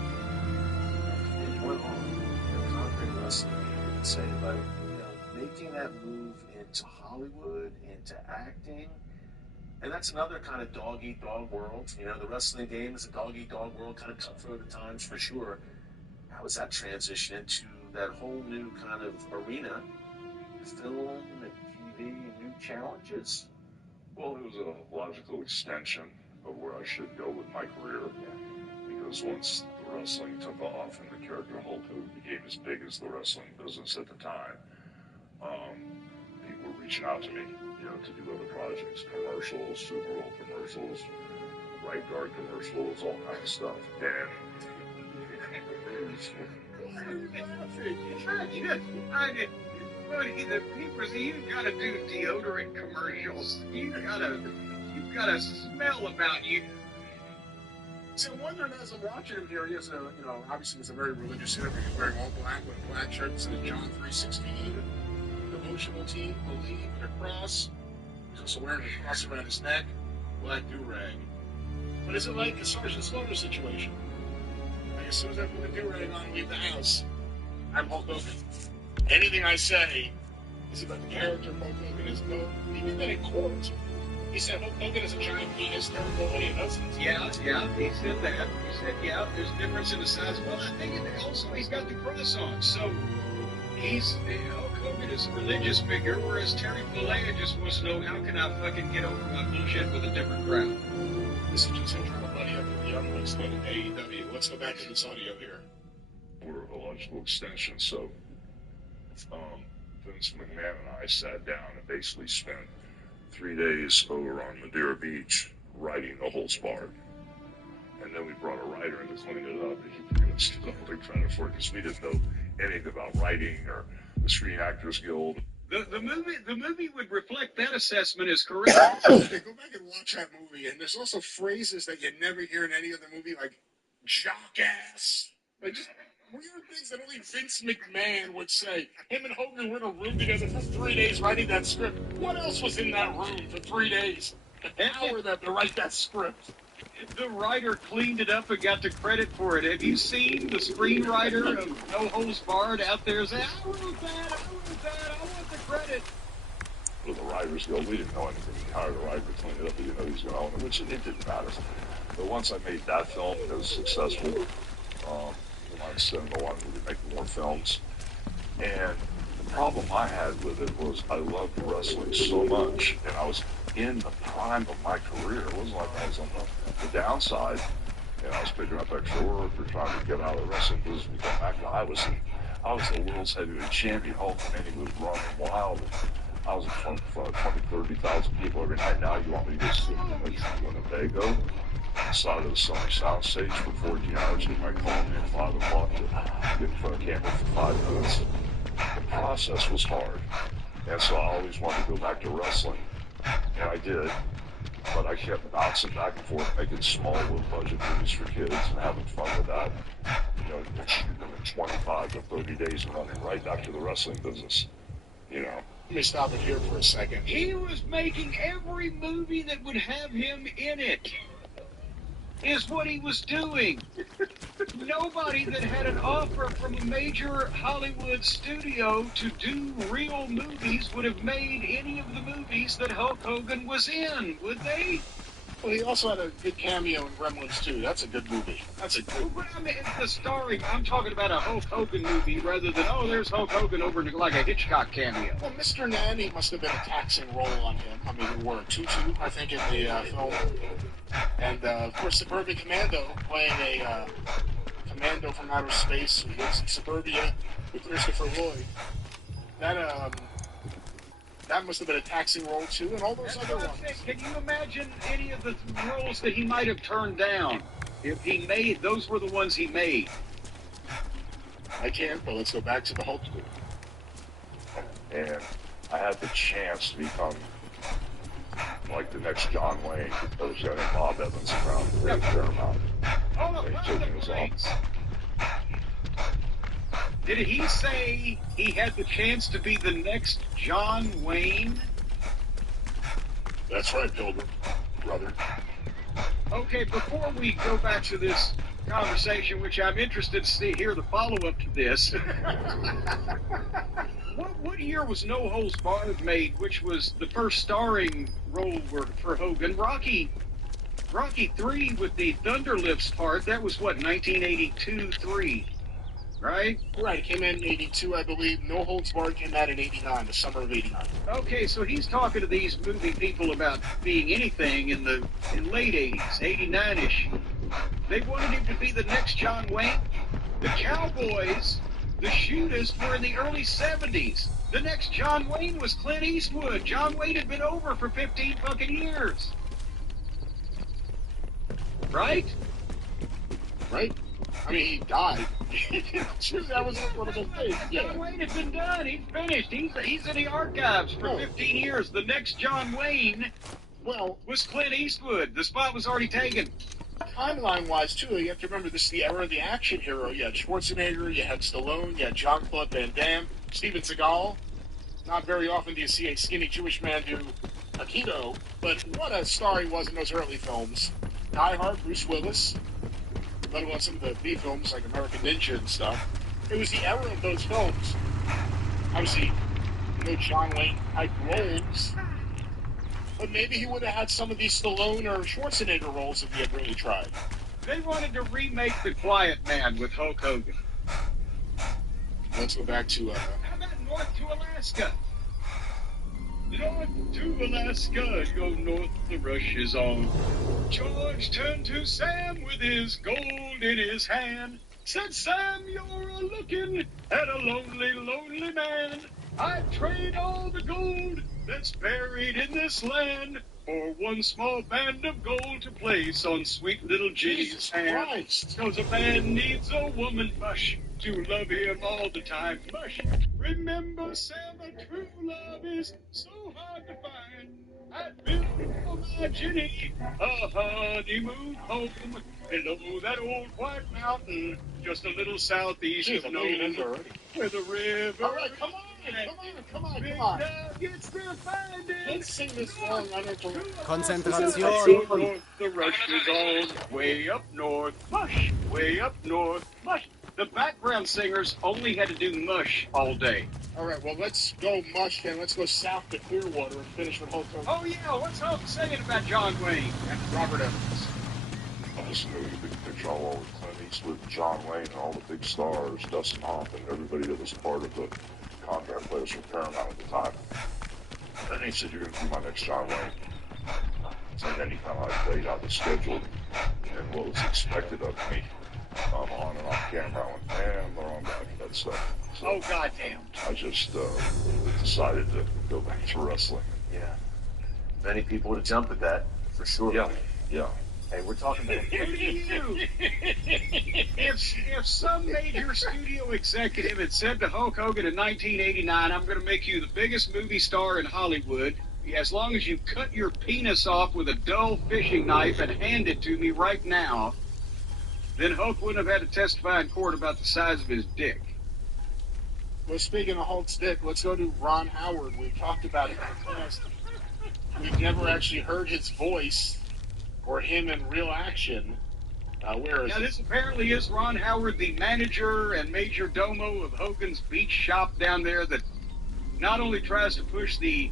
He went on conquering wrestling, you could say, but making that move into Hollywood, into acting. And that's another kind of dog-eat-dog world. The wrestling game is a dog-eat-dog world, kind of cutthroat at times, for sure. How was that transition into that whole new kind of arena, film and TV, and new challenges? Well, it was a logical extension of where I should go with my career. Because once the wrestling took off and the character Hulk Hogan became as big as the wrestling business at the time, people were reaching out to me, to do other projects, commercials, Super Bowl commercials, Right Guard commercials, all kinds of stuff. And the people say you've got to do deodorant commercials. You've got a smell about you. So I'm wondering, as I'm watching him here, he has obviously it's a very religious interview. He's wearing all black with a black shirt that says John 3:16. Devotional team, believe in a cross. He's also wearing a cross around his neck, black do-rag. But is it like a Sergeant Slaughter situation? Like as soon as I put the do-rag on and leave the house, I'm Hulk Hogan. Anything I say is about the character Hulk Hogan is no. He did that in court. He said Hulk Hogan is a giant penis, terrible when he doesn't. Yeah, he said that. He said, there's a difference in the size. Well, I think also he's got the cross on, so Hulk Hogan is a religious figure, whereas Terry Bollea just wants to know how can I fucking get over my bullshit with a different crowd. This is just intro, buddy, up at the Young Bucks at AEW. Let's go back to this audio here. We're a logical extension, so Vince McMahon and I sat down and basically spent 3 days over on Madeira Beach writing The Whole Spark. And then we brought a writer in to clean it up, and he pretty much took all the credit for it because we didn't know anything about writing or the Screen Actors Guild. The movie would reflect that assessment as correct. Go back and watch that movie, and there's also phrases that you never hear in any other movie, like jockass. Like Weird things that only Vince McMahon would say. Him and Hogan were in a room together for 3 days writing that script. What else was in that room for 3 days? The power that to write that script. The writer cleaned it up and got the credit for it. Have you seen the screenwriter of No Holds Barred out there say, I wrote that, I want the credit? Well, the writers go, we didn't know anything. We hired a writer to clean it up, but you know he's going to own it, which it didn't matter. But once I made that film, it was successful. I decided I wanted to make more films. And the problem I had with it was I loved wrestling so much, and I was in the prime of my career. It wasn't like I was on the downside, and I was picking up extra work or trying to get out of the wrestling business and come back. I was the world's heavyweight champion. Hulk Hogan was running wild. I was in front of 20, 30,000 people every night. Now you want me to go sit in a Winnebago, side of the Sony soundstage for 14 hours, and you might call me at 5 o'clock to get in front of camera for 5 minutes. The process was hard, and so I always wanted to go back to wrestling, and I did, but I kept bouncing back and forth, making small, low-budget movies for kids and having fun with that. You know, shooting them in 25 to 30 days and running right back to the wrestling business, you know. Let me stop it here for a second. He was making every movie that would have him in it. Is what he was doing. Nobody that had an offer from a major Hollywood studio to do real movies would have made any of the movies that Hulk Hogan was in, would they? Well, he also had a good cameo in Gremlins 2. That's a good movie. That's a good movie. I mean, the starring, I'm talking about a Hulk Hogan movie rather than, oh, there's Hulk Hogan over in like a Hitchcock cameo. Well, Mr. Nanny must have been a taxing role on him. I mean, there were a tutu, I think, in the film. And, of course, Suburban Commando, playing a commando from outer space who lives in suburbia with Christopher Lloyd. That must have been a taxing role, too, and all those other ones. Can you imagine any of the roles that he might have turned down? If he made, those were the ones he made. I can't, but let's go back to the Hulk movie. And I had the chance to become like the next John Wayne, because I think Bob Evans around a great fair amount. He took me his office. Did he say he had the chance to be the next John Wayne? That's right, Pilgrim, brother. Okay, before we go back to this conversation, which I'm interested to hear the follow-up to this, what year was No Holds Barred made, which was the first starring role for Hogan? Rocky III with the Thunderlips part, that was what, 1982-3? Right? Right, it came in 82, I believe. No Holds Barred came out in 89, the summer of 89. Okay, so he's talking to these movie people about being anything in late 80s, 89-ish. They wanted him to be the next John Wayne. The Cowboys, the Shooters, were in the early 70s. The next John Wayne was Clint Eastwood. John Wayne had been over for 15 fucking years. Right? Right? I mean, he died. That was one of the things. John Wayne had been done. He's finished. He's in the archives for 15 years. The next John Wayne, was Clint Eastwood. The spot was already taken. Timeline-wise, too, you have to remember this is the era of the action hero. You had Schwarzenegger, you had Stallone, you had Jean-Claude Van Damme, Steven Seagal. Not very often do you see a skinny Jewish man do Aikido, but what a star he was in those early films. Die Hard, Bruce Willis. Let alone some of the B films like American Ninja and stuff. It was the era of those films. Obviously, no John Wayne type roles, but maybe he would have had some of these Stallone or Schwarzenegger roles if he had really tried. They wanted to remake The Quiet Man with Hulk Hogan. Let's go back to how about North to Alaska? North to Alaska, go north, the rush is on. George turned to Sam with his gold in his hand. Said, Sam, you're a-looking at a lonely, lonely man. I'd trade all the gold that's buried in this land for one small band of gold to place on sweet little G's hand. Cause a man needs a woman, mush, to love him all the time, mush. Remember, Sam, a true love is so hard to find. I'd build for my Jenny a honeymoon home Below that old white mountain, just a little southeast of Nome, where the river. All right, come on. Gets their finding. Let's sing this song uninterrupted. Konzentration. The rush is on. Way up north. Mush. Way up north. Mush. The background singers only had to do mush all day. All right, well, let's go mush and let's go south to Clearwater and finish with Hulk Hogan. Oh, yeah. What's Hulk saying about John Wayne? And Robert Evans. I just know the big picture all over Clint Eastwood, John Wayne, and all the big stars, Dustin Hoffman, everybody that was part of the contract players for Paramount at the time. And he said, "You're going to be my next John Wayne." So then he kind of laid out the schedule and what was expected of me on and off camera. I went, man, we're on back to that stuff. So Oh, goddamn. I just decided to go back to wrestling. Yeah. Many people would have jumped at that, for sure. Yeah. Hey, we're talking about... Who do you? If some major studio executive had said to Hulk Hogan in 1989, "I'm going to make you the biggest movie star in Hollywood, as long as you cut your penis off with a dull fishing knife and hand it to me right now," then Hulk wouldn't have had to testify in court about the size of his dick. Well, speaking of Hulk's dick, let's go to Ron Howard. We talked about it in the past. We've never actually heard his voice or him in real action. Where is Now, he? this apparently is Ron Howard, the manager and major domo of Hogan's Beach Shop down there, that not only tries to push the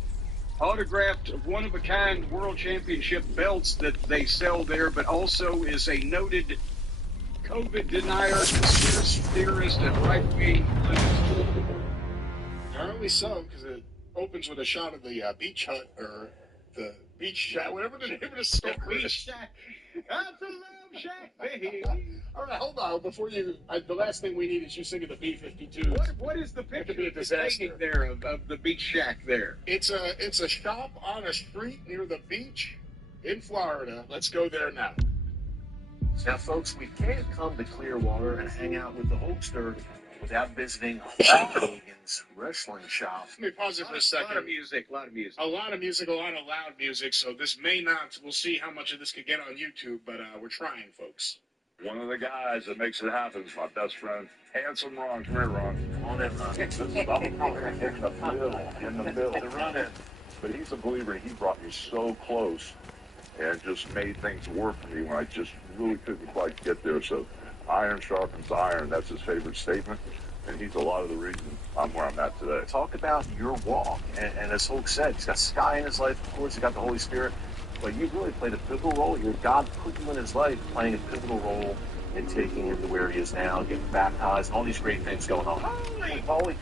autographed one-of-a-kind world championship belts that they sell there, but also is a noted COVID denier, conspiracy theorist, and right-wing. Apparently so, because it opens with a shot of the beach hut, or the beach shack, whatever the name of the store Beach is. Shack. That's a love shack, baby. All right, hold on. Before you, the last thing we need is you singing the B-52s. What is the That picture could be a of the disaster. painting there of the beach shack there? It's a shop on a street near the beach in Florida. Let's go there now. Now, folks, we can't come to Clearwater and hang out with the Hulkster without visiting Hogan's wrestling shop. Let me pause it for a A lot of second. music, a lot of music. A lot of music, a lot of loud music, so this may not, we'll see how much of this could get on YouTube, but we're trying, folks. One of the guys that makes it happen is my best friend, Handsome Ron. Come here, Ron. Come on in, Ron. This is about in the middle. The run-in. But he's a believer. He brought me so close and just made things work for me when I just really couldn't quite get there. So iron sharpens iron. That's his favorite statement. And he's a lot of the reason I'm where I'm at today. Talk about your walk. And as Hulk said, he's got Sky in his life, of course, he's got the Holy Spirit. But you really played a pivotal role. Your God put you in his life, playing a pivotal role in taking him to where he is now, getting baptized, all these great things going on. Holy.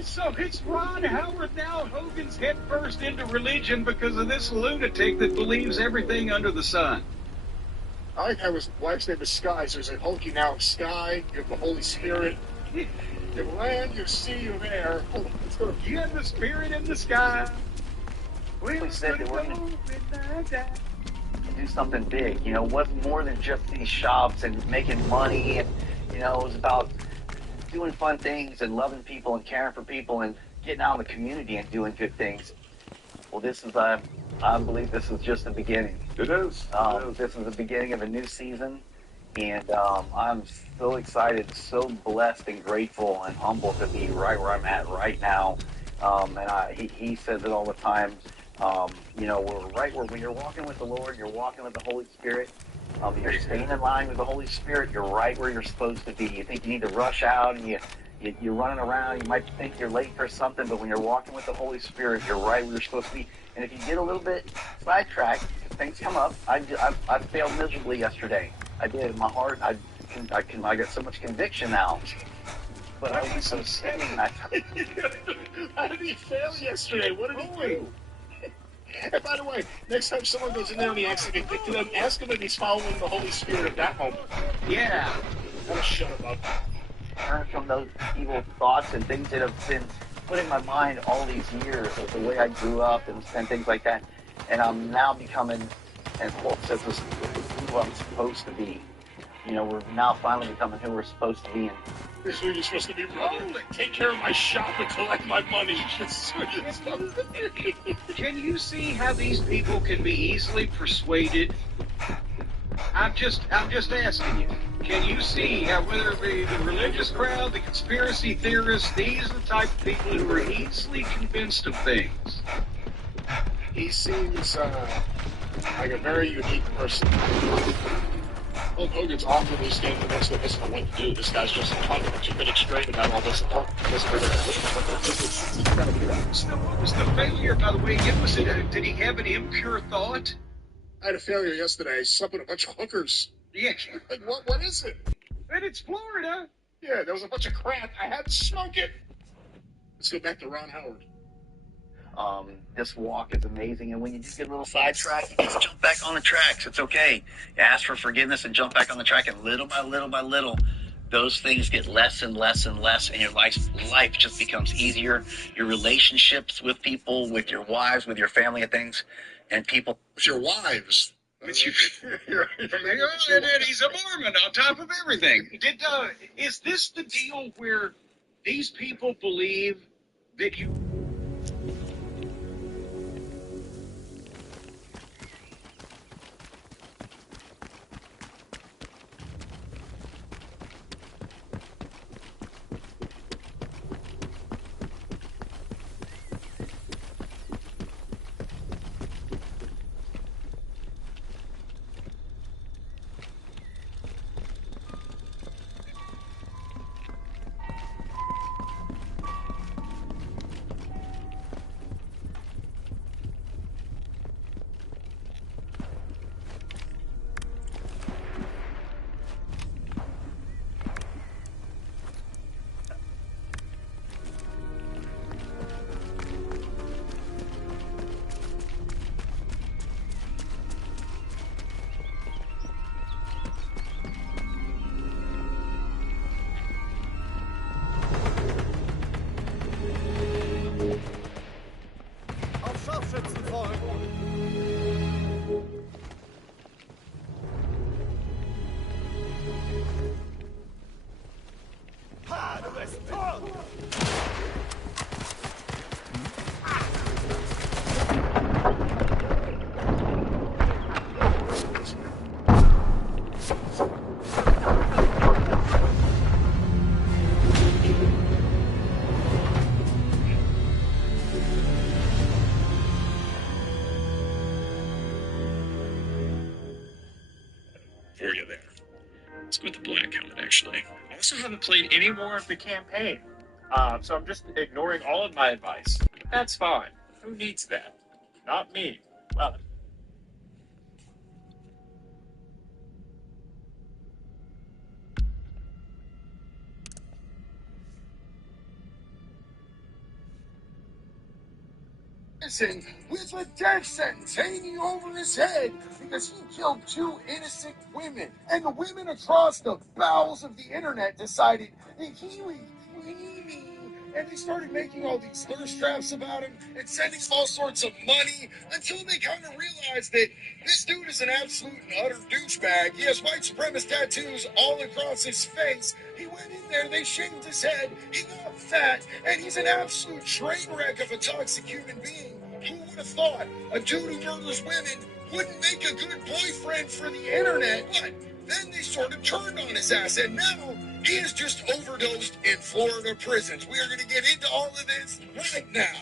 So it's Ron Howard now, Hogan's head first into religion because of this lunatic that believes everything under the sun. I like how his wife's name is Sky, so he's like, Hulk, you now have Sky, you have the Holy Spirit, you have land, you sea, you have air. Hold on, let's go. You have the spirit in the sky. We said that we're going to do something big. You know, it wasn't more than just these shops and making money. And, you know, it was about doing fun things and loving people and caring for people and getting out in the community and doing good things. Well, this is, I believe this is just the beginning. It is. This is the beginning of a new season. And I'm so excited, so blessed and grateful and humble to be right where I'm at right now. He says it all the time. You know, we're right where when you're walking with the Lord, you're walking with the Holy Spirit. You're staying in line with the Holy Spirit. You're right where you're supposed to be. You think you need to rush out and you're running around. You might think you're late for something, but when you're walking with the Holy Spirit, you're right where you're supposed to be. And if you get a little bit sidetracked, things come up. I failed miserably yesterday. I did. In my heart, I got so much conviction now. But I was so steady. How did he fail yesterday? What did he do? And by the way, next time someone goes in there and he acts like a dick to them, ask him if he's following the Holy Spirit at that moment. Yeah. I'll shut him up. Turn from those evil thoughts and things that have been put in my mind all these years of the way I grew up and things like that. And I'm now becoming, and Hulk says this, who I'm supposed to be. You know, we're now finally becoming who we're supposed to be. And this is who you're supposed to be, brother. Take care of my shop and collect my money. Can you see how these people can be easily persuaded I'm just asking you. Can you see whether the religious crowd, the conspiracy theorists, these are the type of people who are easily convinced of things? He seems like a very unique person. Hulk Hogan's awkwardly standing next to him, doesn't know what to do. This guy's just talking for 2 minutes straight about all this. What was the failure, by the way? Did he have an impure thought? I had a failure yesterday. I slept with a bunch of hookers. Yeah. Like, what is it? And it's Florida. Yeah, there was a bunch of crap. I had to smoke it. Let's go back to Ron Howard. This walk is amazing, and when you just get a little sidetracked, you just jump back on the tracks. It's okay. You ask for forgiveness and jump back on the track, and little by little by little, those things get less and less and less, and your life just becomes easier. Your relationships with people, with your wives, with your family and things, and people. With your wives. He's a Mormon on top of everything. Is this the deal where these people believe that you... For you there. Let's go with the black helmet, actually. I also haven't played any more of the campaign, so I'm just ignoring all of my advice. That's fine. Who needs that? Not me. Well, with a death sentence hanging over his head because he killed 2 innocent women. And the women across the bowels of the internet decided that he was dreamy. And they started making all these thirst traps about him and sending all sorts of money until they kind of realized that this dude is an absolute and utter douchebag. He has white supremacist tattoos all across his face. He went in there, they shaved his head, he got fat, and he's an absolute train wreck of a toxic human being. Who would have thought a dude who murders women wouldn't make a good boyfriend for the internet? But then they sort of turned on his ass, and now he is just overdosed in Florida prisons. We are going to get into all of this right now.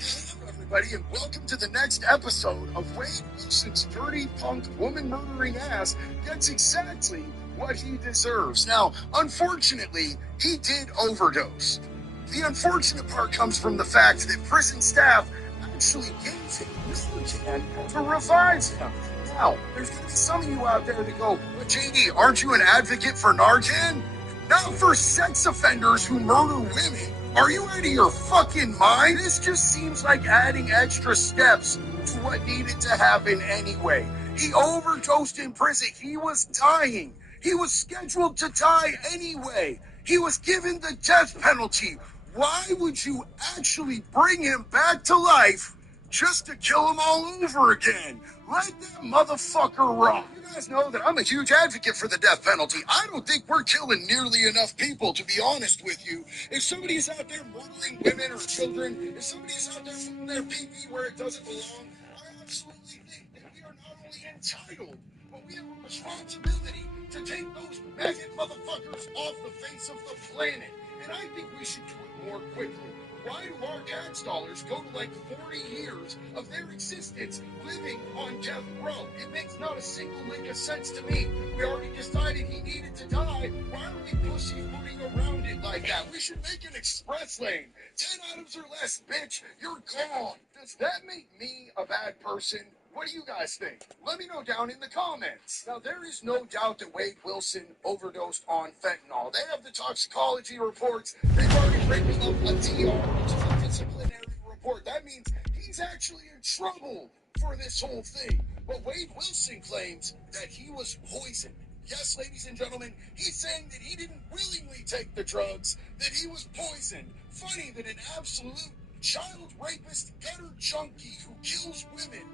Hello, everybody, and welcome to the next episode of Wade Wilson's dirty punk woman murdering ass gets exactly what he deserves. Now, unfortunately, he did overdose. The unfortunate part comes from the fact that prison staff actually gave him Narcan to revive him. Now, there's going to be some of you out there that go, well, JD, aren't you an advocate for Narcan? Not for sex offenders who murder women. Are you out of your fucking mind? This just seems like adding extra steps to what needed to happen anyway. He overdosed in prison. He was dying. He was scheduled to die anyway. He was given the death penalty. Why would you actually bring him back to life just to kill them all over again. Let that motherfucker rot. You guys know that I'm a huge advocate for the death penalty. I don't think we're killing nearly enough people, to be honest with you. If somebody's out there murdering women or children, if somebody's out there putting their pee-pee where it doesn't belong, I absolutely think that we are not only entitled, but we have a responsibility to take those maggot motherfuckers off the face of the planet. And I think we should do it more quickly. Why do our tax dollars go to like 40 years of their existence living on death row? It makes not a single lick of sense to me. We already decided he needed to die. Why are we pussyfooting around it like that? We should make an express lane. 10 items or less, bitch. You're gone. Does that make me a bad person? What do you guys think? Let me know down in the comments. Now, there is no doubt that Wade Wilson overdosed on fentanyl. They have the toxicology reports. They've already written up a DR, which is a disciplinary report. That means he's actually in trouble for this whole thing. But Wade Wilson claims that he was poisoned. Yes, ladies and gentlemen, he's saying that he didn't willingly take the drugs, that he was poisoned. Funny that an absolute child rapist, gutter junkie who kills women,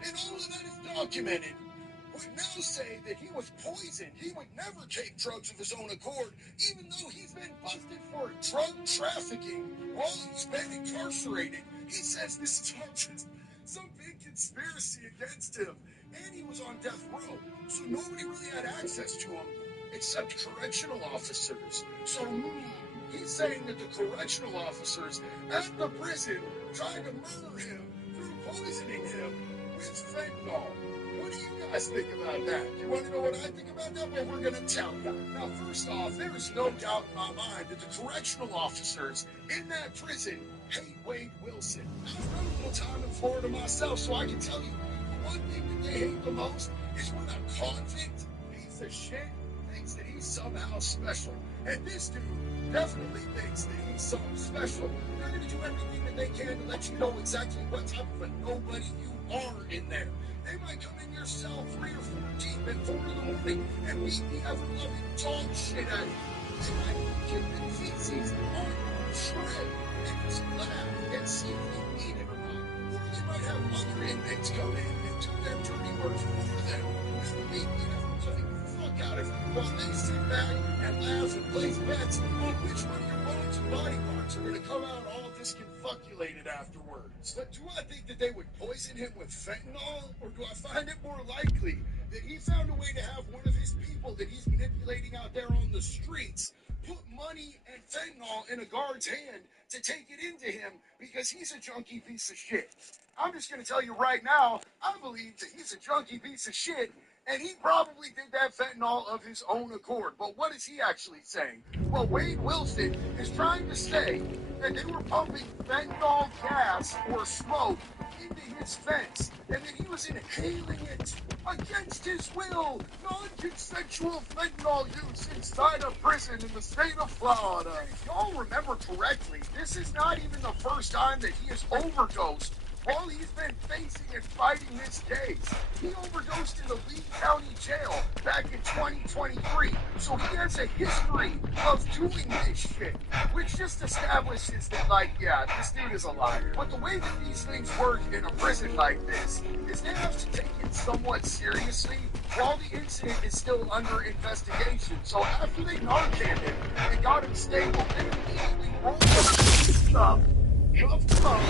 and all of that is documented, would now say that he was poisoned. He would never take drugs of his own accord, even though he's been busted for drug trafficking while he's been incarcerated. He says this is all just some big conspiracy against him. And he was on death row, so nobody really had access to him except correctional officers. So he's saying that the correctional officers at the prison tried to murder him through poisoning him with fentanyl. What do you guys think about that? You want to know what I think about that? Well, we're going to tell you. Now, first off, there is no doubt in my mind that the correctional officers in that prison hate Wade Wilson. I've spent a little time in Florida myself, so I can tell you the one thing that they hate the most is when a convict piece of shit thinks that he's somehow special. And this dude definitely thinks that he's something special. They're going to do everything that they can to let you know exactly what type of a nobody you are in there. They might come in your cell 3 or 4 deep at 4 in the morning and we the ever-loving dog shit at you. They might give them feces on your shred and just laugh and see if you need it or not. Or they might have other inmates come in and do their dirty work for them and beat the ever-loving fuck out of you while they sit back and laugh and place bets on which one of your bones and body parts are going to come out all disconfuculated afterwards. But do I think that they would poison him with fentanyl, or do I find it more likely that he found a way to have one of his people that he's manipulating out there on the streets put money and fentanyl in a guard's hand to take it into him because he's a junkie piece of shit? I'm just going to tell you right now, I believe that he's a junkie piece of shit, and he probably did that fentanyl of his own accord. But what is he actually saying? Well, Wade Wilson is trying to say that they were pumping fentanyl gas or smoke into his fence, and that he was inhaling it against his will, non-consensual fentanyl use inside a prison in the state of Florida. If y'all remember correctly, this is not even the first time that he has overdosed while he's been facing and fighting this case. He overdosed in the Lee County Jail back in 2023. So he has a history of doing this shit, which just establishes that, like, yeah, this dude is a liar. But the way that these things work in a prison like this is they have to take it somewhat seriously while the incident is still under investigation. So after they Narcan him and got him stable, they immediately rolled up, cuffed him up,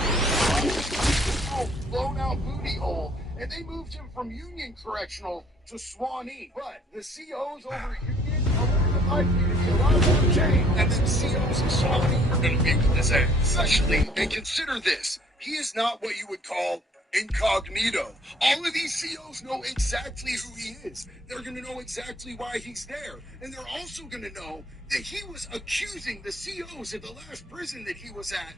blown out booty hole, and they moved him from Union Correctional to Swanee. But the COs over at Union are more than likely to be a lot more chained than the COs of Swanee are going to be with this act. Especially, and consider this, he is not what you would call incognito. All of these COs know exactly who he is. They're going to know exactly why he's there. And they're also going to know that he was accusing the COs at the last prison that he was at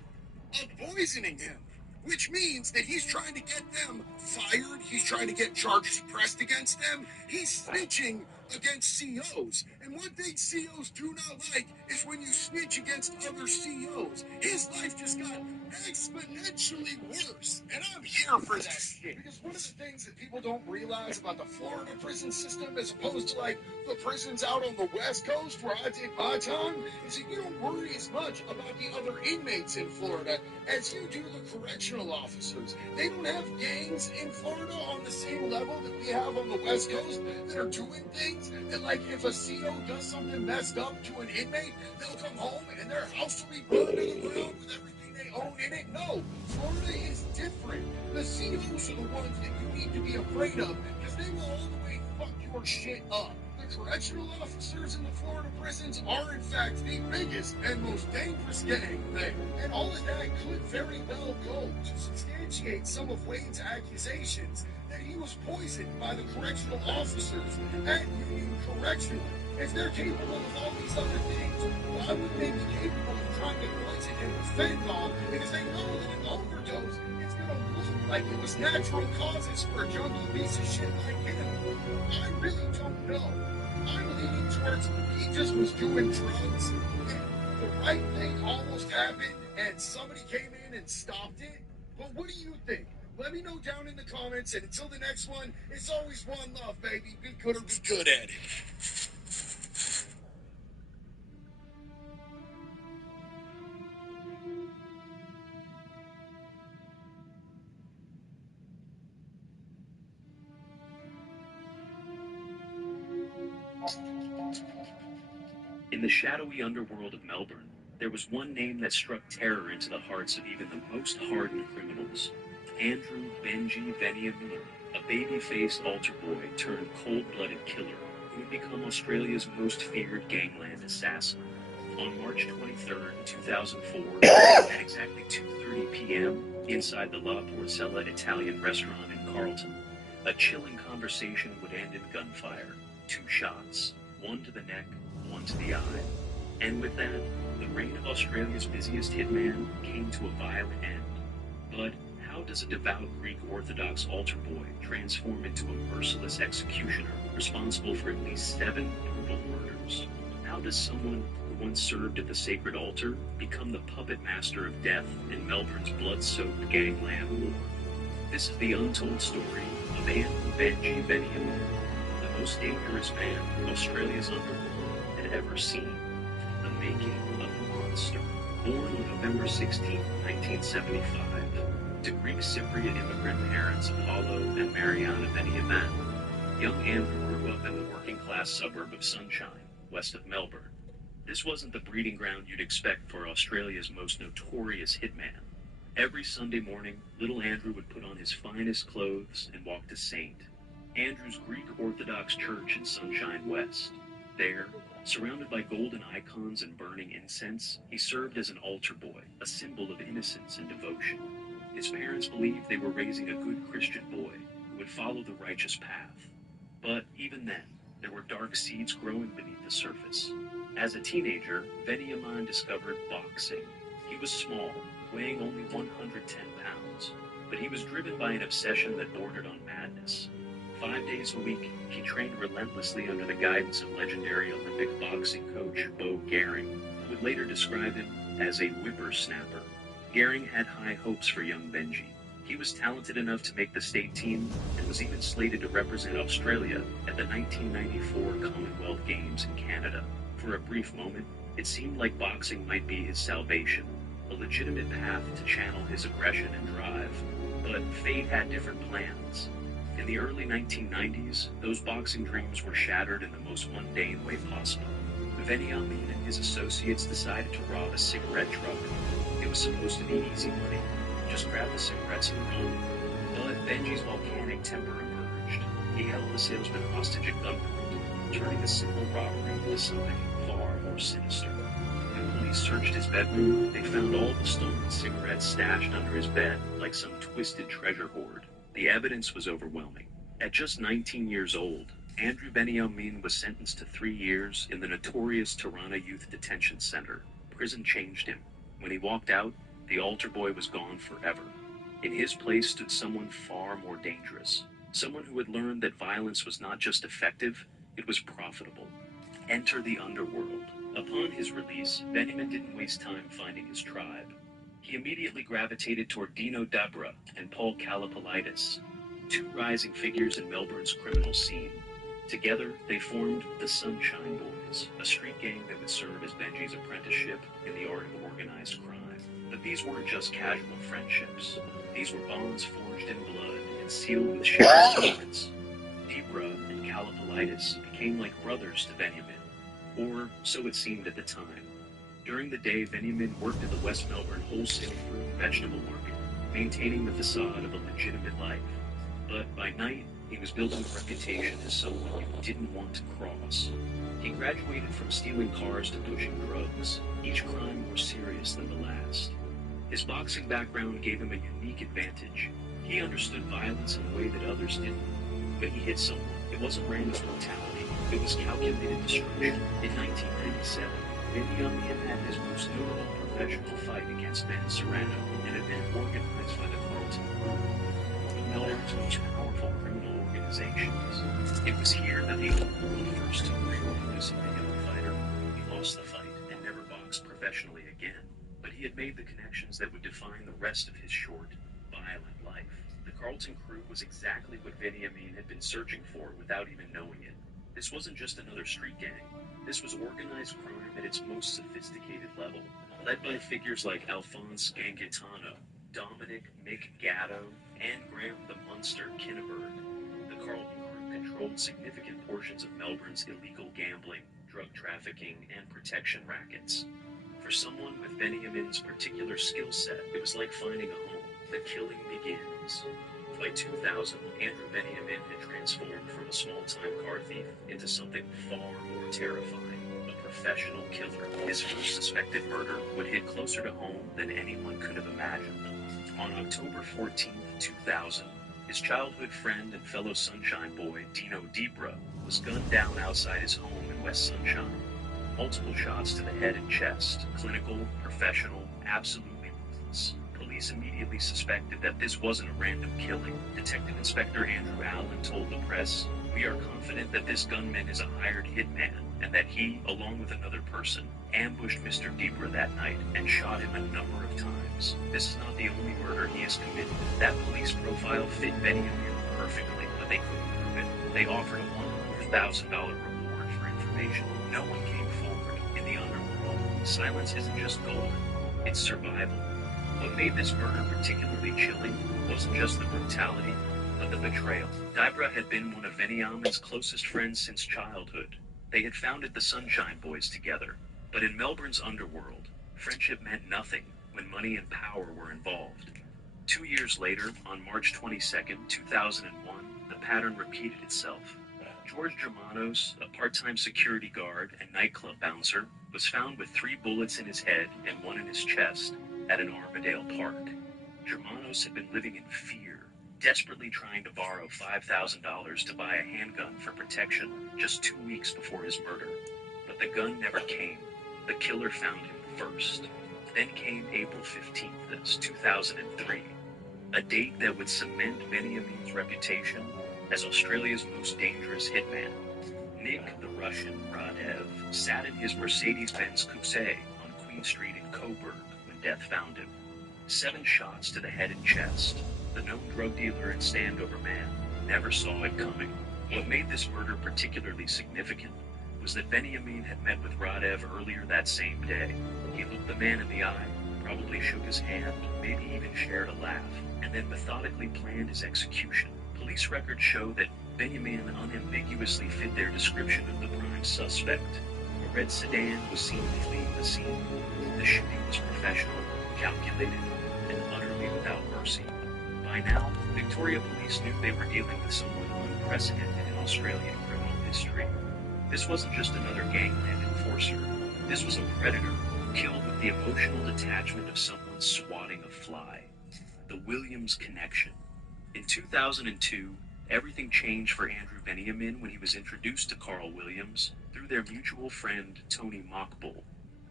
of poisoning him, which means that he's trying to get them fired. He's trying to get charges pressed against them. He's snitching against COs. And one thing COs do not like is when you snitch against other COs. His life just got exponentially worse. And I'm here for that shit. Because one of the things that people don't realize about the Florida prison system as opposed to like the prisons out on the West Coast where I did my time is that you don't worry as much about the other inmates in Florida as you do the correctional officers. They don't have gangs in Florida on the same level that we have on the West Coast that are doing things that, like, if a CO does something messed up to an inmate, they'll come home and their house will be burned to the ground with everything they own in it. No, Florida is different. The COs are the ones that you need to be afraid of because they will all the way fuck your shit up. The correctional officers in the Florida prisons are, in fact, the biggest and most dangerous gang there. And all of that could very well go to substantiate some of Wade's accusations that he was poisoned by the correctional officers at Union Correctional. If they're capable of all these other things, why would they be capable of trying to poison him with fentanyl? Because they know that an overdose is going to look like it was natural causes for a junkie piece of shit like him. I really don't know. I'm leaning towards he just was doing drugs and the right thing almost happened and somebody came in and stopped it. But what do you think? Let me know down in the comments, and until the next one, it's always one love, baby. Be good or be good at it. In the shadowy underworld of Melbourne, there was one name that struck terror into the hearts of even the most hardened criminals. Andrew Benji Veniamin, a baby-faced altar boy turned cold-blooded killer who would become Australia's most feared gangland assassin. On March 23, 2004, at exactly 2:30 p.m., inside the La Porcella Italian restaurant in Carlton, a chilling conversation would end in gunfire. 2 shots, one to the neck, one to the eye. And with that, the reign of Australia's busiest hitman came to a violent end. But how does a devout Greek Orthodox altar boy transform into a merciless executioner responsible for at least 7 brutal murders? How does someone who once served at the sacred altar become the puppet master of death in Melbourne's blood-soaked gangland war? This is the untold story of Andrew Benji Veniamin, the most dangerous man Australia's underworld had ever seen. The making of a monster. Born on November 16, 1975, to Greek Cypriot immigrant parents Apollo and Mariana Veniamin, young Andrew grew up in the working-class suburb of Sunshine, west of Melbourne. This wasn't the breeding ground you'd expect for Australia's most notorious hitman. Every Sunday morning, little Andrew would put on his finest clothes and walk to St. Andrew's Greek Orthodox Church in Sunshine West. There, surrounded by golden icons and burning incense, he served as an altar boy, a symbol of innocence and devotion. His parents believed they were raising a good Christian boy who would follow the righteous path. But even then, there were dark seeds growing beneath the surface. As a teenager, Veniamin discovered boxing. He was small, weighing only 110 pounds, but he was driven by an obsession that bordered on madness. 5 days a week, he trained relentlessly under the guidance of legendary Olympic boxing coach Bo Gehring, who would later describe him as a whippersnapper. Gehring had high hopes for young Benji. He was talented enough to make the state team and was even slated to represent Australia at the 1994 Commonwealth Games in Canada. For a brief moment, it seemed like boxing might be his salvation, a legitimate path to channel his aggression and drive. But fate had different plans. In the early 1990s, those boxing dreams were shattered in the most mundane way possible. Veniamin and his associates decided to rob a cigarette truck. It was supposed to be easy money. Just grab the cigarettes and run. But Benji's volcanic temper emerged. He held the salesman hostage at gunpoint, turning a simple robbery into something far more sinister. When police searched his bedroom, they found all the stolen cigarettes stashed under his bed like some twisted treasure hoard. The evidence was overwhelming. At just 19 years old, Andrew Veniamin was sentenced to 3 years in the notorious Tirana Youth Detention Center. Prison changed him. When he walked out, the altar boy was gone forever. In his place stood someone far more dangerous. Someone who had learned that violence was not just effective, It was profitable. Enter the underworld. Upon his release, Benjamin didn't waste time finding his tribe. He immediately gravitated toward Dino Dabra and Paul Kalopoulides, two rising figures in Melbourne's criminal scene. Together, they formed the Sunshine Boys, a street gang that would serve as Benji's apprenticeship in the art of organized crime. But these weren't just casual friendships. These were bonds forged in blood and sealed with shared secrets. Debra and Kalopoulides became like brothers to Benjamin, or so it seemed at the time. During the day, Benjamin worked at the West Melbourne wholesale fruit and vegetable market, maintaining the facade of a legitimate life. But by night, he was building a reputation as someone you didn't want to cross. He graduated from stealing cars to pushing drugs, each crime more serious than the last. His boxing background gave him a unique advantage. He understood violence in a way that others didn't. When he hit someone, it wasn't random brutality, it was calculated destruction. In 1997, Benjamin had his most notable professional fight against Ben Serrano, an event organized by the Carlton Group, one of Melbourne's most powerful criminal organizations. It was here that the world first took real notice of the young fighter. He lost the fight and never boxed professionally again, but he had made the connections that would define the rest of his short, violent life. The Carlton Crew was exactly what Benjamin had been searching for without even knowing it. This wasn't just another street gang. This was organized crime at its most sophisticated level, led by figures like Alphonse Gangitano, Dominic Mick Gatto, and Graham the Munster Kinneberg. The Carlton Crew controlled significant portions of Melbourne's illegal gambling, drug trafficking, and protection rackets. For someone with Benjamin's particular skill set, it was like finding a home. The killing begins. By 2000, Andrew Benjamin had transformed from a small-time car thief into something far more terrifying, a professional killer. His first suspected murder would hit closer to home than anyone could have imagined. On October 14, 2000, his childhood friend and fellow Sunshine Boy, Dino Debra, was gunned down outside his home in West Sunshine. Multiple shots to the head and chest, clinical, professional, absolutely ruthless. Police immediately suspected that this wasn't a random killing. Detective Inspector Andrew Allen told the press, "We are confident that this gunman is a hired hitman, and that he, along with another person, ambushed Mr. Debra that night and shot him a number of times. This is not the only murder he has committed." That police profile fit Benjamin perfectly, but they couldn't prove it. They offered a $100,000 reward for information. No one came forward. In the underworld, silence isn't just golden, it's survival. What made this murder particularly chilling wasn't just the brutality, but the betrayal. Debra had been one of Benjamin's closest friends since childhood. They had founded the Sunshine Boys together. But in Melbourne's underworld, friendship meant nothing when money and power were involved. 2 years later, on March 22, 2001, the pattern repeated itself. George Germanos, a part-time security guard and nightclub bouncer, was found with 3 bullets in his head and 1 in his chest at an Armadale park. Germanos had been living in fear, desperately trying to borrow $5,000 to buy a handgun for protection just 2 weeks before his murder. But the gun never came. The killer found him first. Then came April 15th, 2003, a date that would cement Benjamin's reputation as Australia's most dangerous hitman. Nick the Russian Radev sat in his Mercedes-Benz Coupe on Queen Street in Coburg when death found him. 7 shots to the head and chest. The known drug dealer and standover man never saw it coming. What made this murder particularly significant was that Benjamin had met with Radev earlier that same day. He looked the man in the eye, probably shook his hand, maybe even shared a laugh, and then methodically planned his execution. Police records show that Benjamin unambiguously fit their description of the prime suspect. A red sedan was seen fleeing the scene. The shooting was professional, calculated, and utterly without mercy. By now, Victoria police knew they were dealing with someone unprecedented in Australian criminal history. This wasn't just another gangland enforcer. This was a predator killed with the emotional detachment of someone swatting a fly. The Williams connection. In 2002, everything changed for Andrew Benjamin when he was introduced to Carl Williams through their mutual friend Tony Mockbull.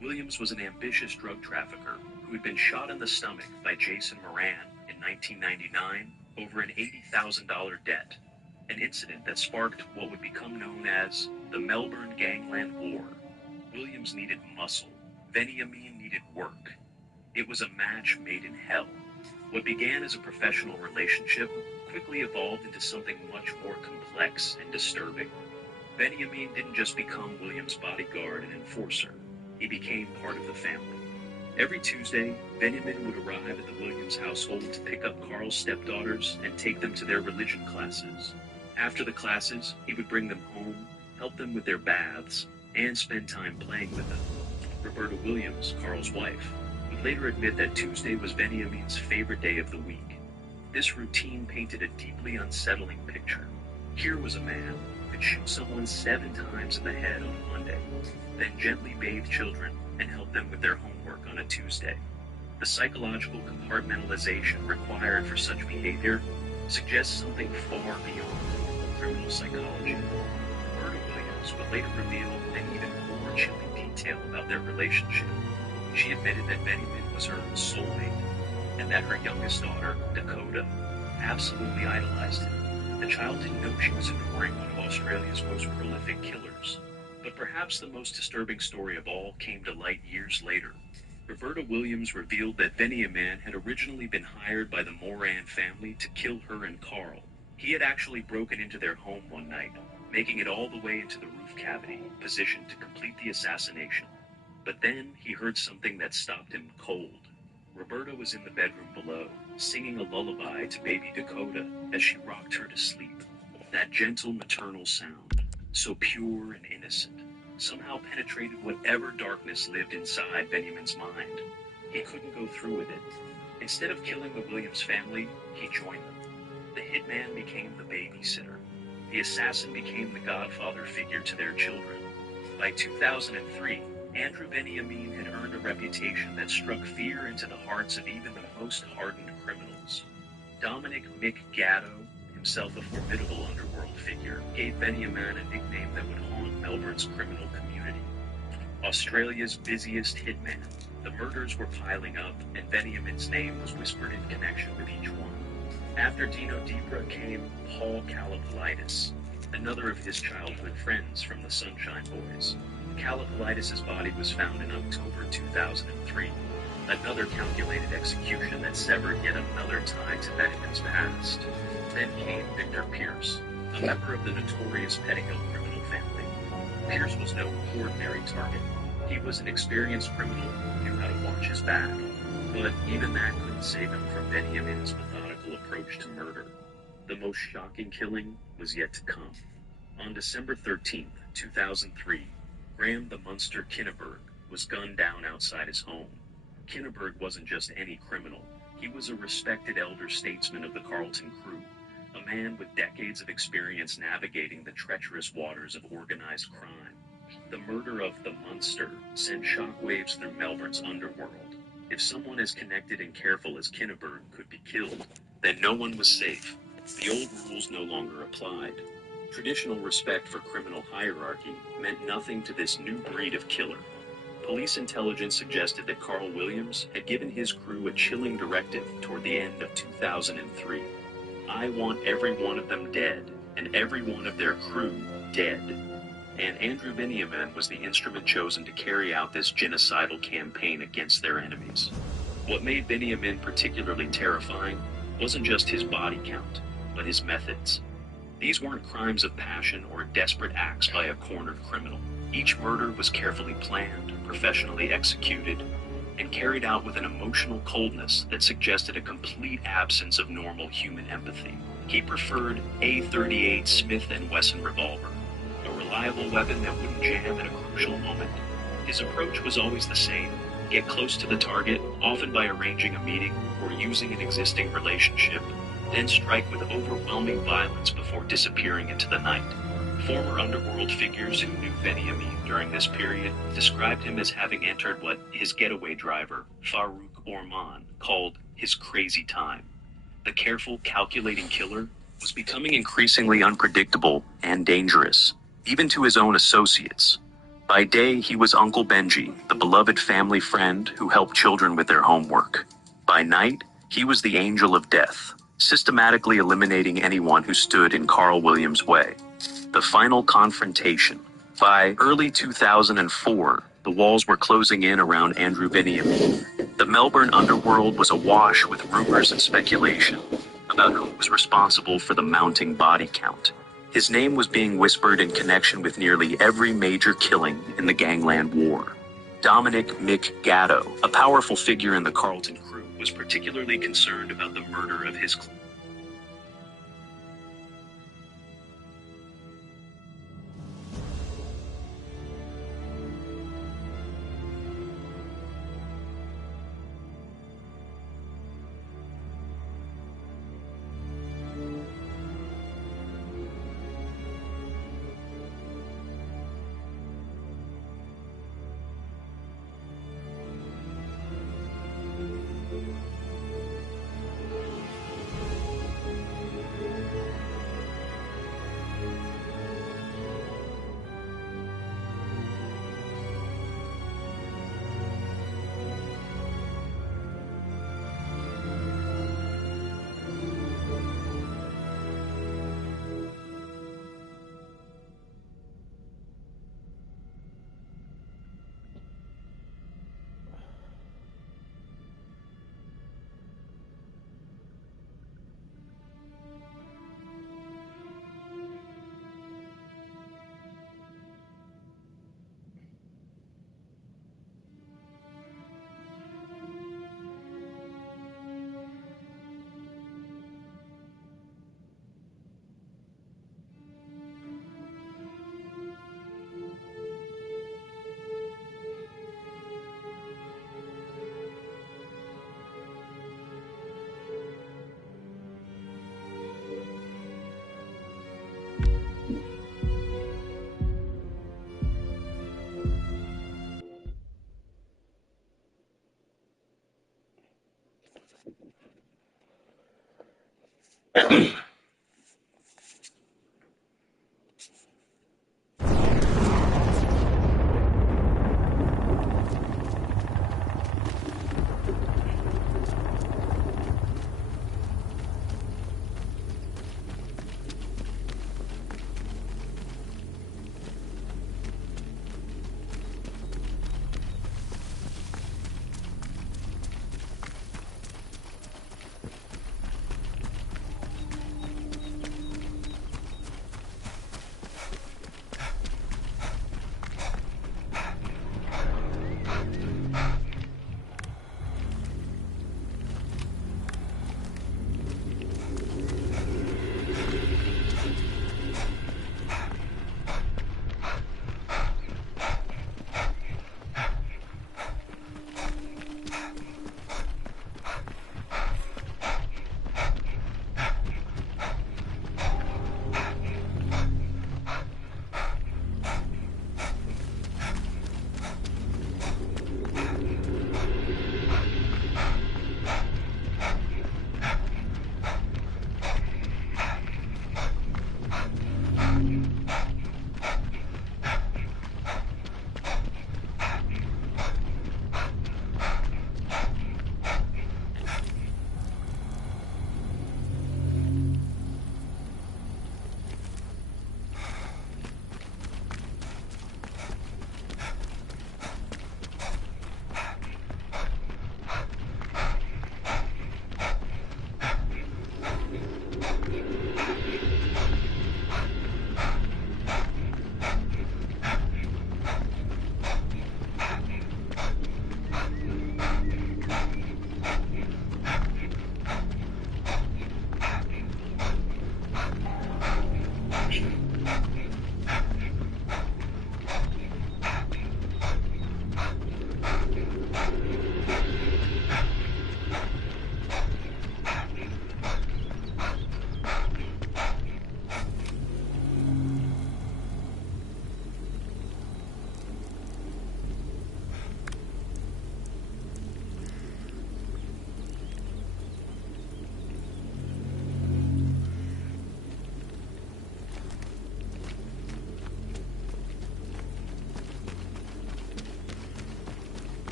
Williams was an ambitious drug trafficker who had been shot in the stomach by Jason Moran in 1999 over an $80,000 debt. an incident that sparked what would become known as the Melbourne Gangland War. Williams needed muscle. Veniamin needed work. It was a match made in hell. What began as a professional relationship quickly evolved into something much more complex and disturbing. Veniamin didn't just become Williams' bodyguard and enforcer. He became part of the family. Every Tuesday, Veniamin would arrive at the Williams household to pick up Carl's stepdaughters and take them to their religion classes. After the classes, he would bring them home, help them with their baths, and spend time playing with them. Roberta Williams, Carl's wife, would later admit that Tuesday was Veniamin's favorite day of the week. This routine painted a deeply unsettling picture. Here was a man who could shoot someone 7 times in the head on a Monday, then gently bathe children and help them with their homework on a Tuesday. The psychological compartmentalization required for such behavior suggests something far beyond criminal psychology. Roberta Williams would later reveal an even more chilling detail about their relationship. She admitted that Veniamin was her soulmate, and that her youngest daughter, Dakota, absolutely idolized him. The child didn't know she was adoring one of Australia's most prolific killers. But perhaps the most disturbing story of all came to light years later. Roberta Williams revealed that Veniamin had originally been hired by the Moran family to kill her and Carl. He had actually broken into their home one night, making it all the way into the roof cavity, positioned to complete the assassination. But then he heard something that stopped him cold. Roberta was in the bedroom below, singing a lullaby to baby Dakota as she rocked her to sleep. That gentle maternal sound, so pure and innocent, somehow penetrated whatever darkness lived inside Veniamin's mind. He couldn't go through with it. Instead of killing the Williams family, he joined them. The hitman became the babysitter. The assassin became the godfather figure to their children. By 2003, Andrew Veniamin had earned a reputation that struck fear into the hearts of even the most hardened criminals. Dominic Mick Gatto, himself a formidable underworld figure, gave Veniamin a nickname that would haunt Melbourne's criminal community. Australia's busiest hitman. The murders were piling up, and Veniamin's name was whispered in connection with each one. After Dino Debra came Paul Kalopoulides, another of his childhood friends from the Sunshine Boys. Kalopoulides' body was found in October 2003, another calculated execution that severed yet another tie to Veniamin's past. Then came Victor Pierce, a member of the notorious Pettihill criminal family. Pierce was no ordinary target. He was an experienced criminal who knew how to watch his back, but even that couldn't save him from Veniamin's methodical approach to murder. The most shocking killing was yet to come. On December 13, 2003, Graham the Munster Kinneberg was gunned down outside his home. Kinneberg wasn't just any criminal. He was a respected elder statesman of the Carlton crew, a man with decades of experience navigating the treacherous waters of organized crime. The murder of the Munster sent shockwaves through Melbourne's underworld. If someone as connected and careful as Kinneberg could be killed, then no one was safe. The old rules no longer applied. Traditional respect for criminal hierarchy meant nothing to this new breed of killer. Police intelligence suggested that Carl Williams had given his crew a chilling directive toward the end of 2003. I want every one of them dead, and every one of their crew dead. And Andrew Veniamin was the instrument chosen to carry out this genocidal campaign against their enemies. What made Veniamin particularly terrifying wasn't just his body count, but his methods. These weren't crimes of passion or desperate acts by a cornered criminal. Each murder was carefully planned, professionally executed, and carried out with an emotional coldness that suggested a complete absence of normal human empathy. He preferred A38 Smith & Wesson revolver, a reliable weapon that wouldn't jam at a crucial moment. His approach was always the same: get close to the target, often by arranging a meeting or using an existing relationship, then strike with overwhelming violence before disappearing into the night. Former underworld figures who knew Veniamin during this period described him as having entered what his getaway driver, Farouk Orman, called his crazy time. The careful, calculating killer was becoming increasingly unpredictable and dangerous, even to his own associates. By day, he was Uncle Benji, the beloved family friend who helped children with their homework. By night, he was the angel of death, systematically eliminating anyone who stood in Carl Williams' way. The final confrontation. By early 2004, the walls were closing in around Andrew Viniam. The Melbourne underworld was awash with rumors and speculation about who was responsible for the mounting body count. His name was being whispered in connection with nearly every major killing in the Gangland War. Dominic Mick Gatto, a powerful figure in the Carlton crew, was particularly concerned about the murder of his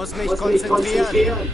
Muss mich konzentrieren.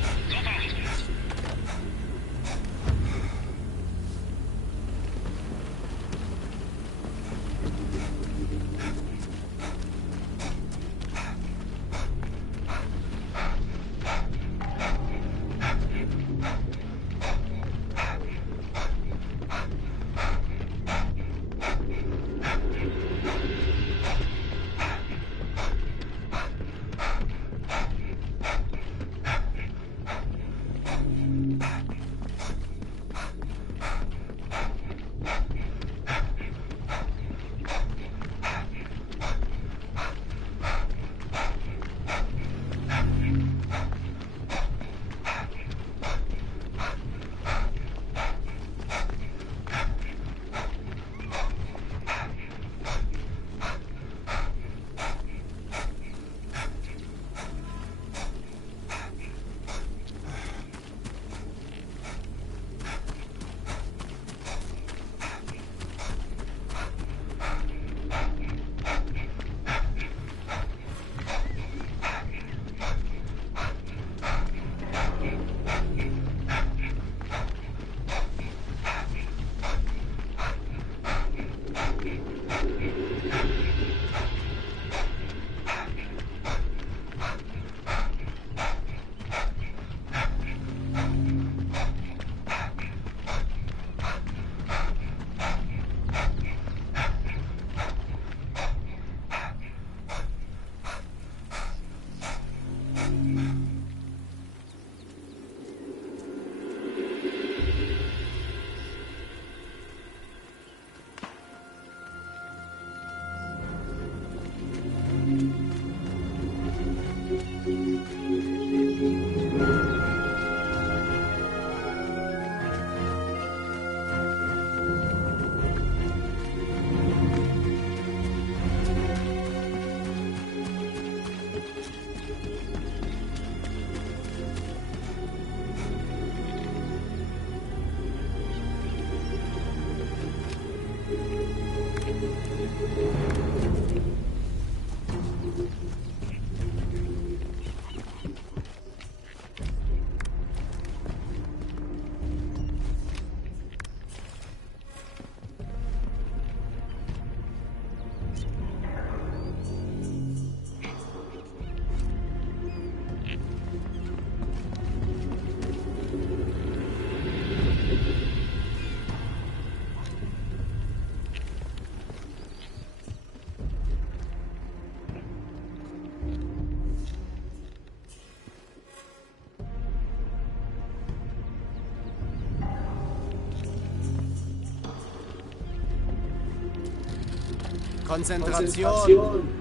Konzentration.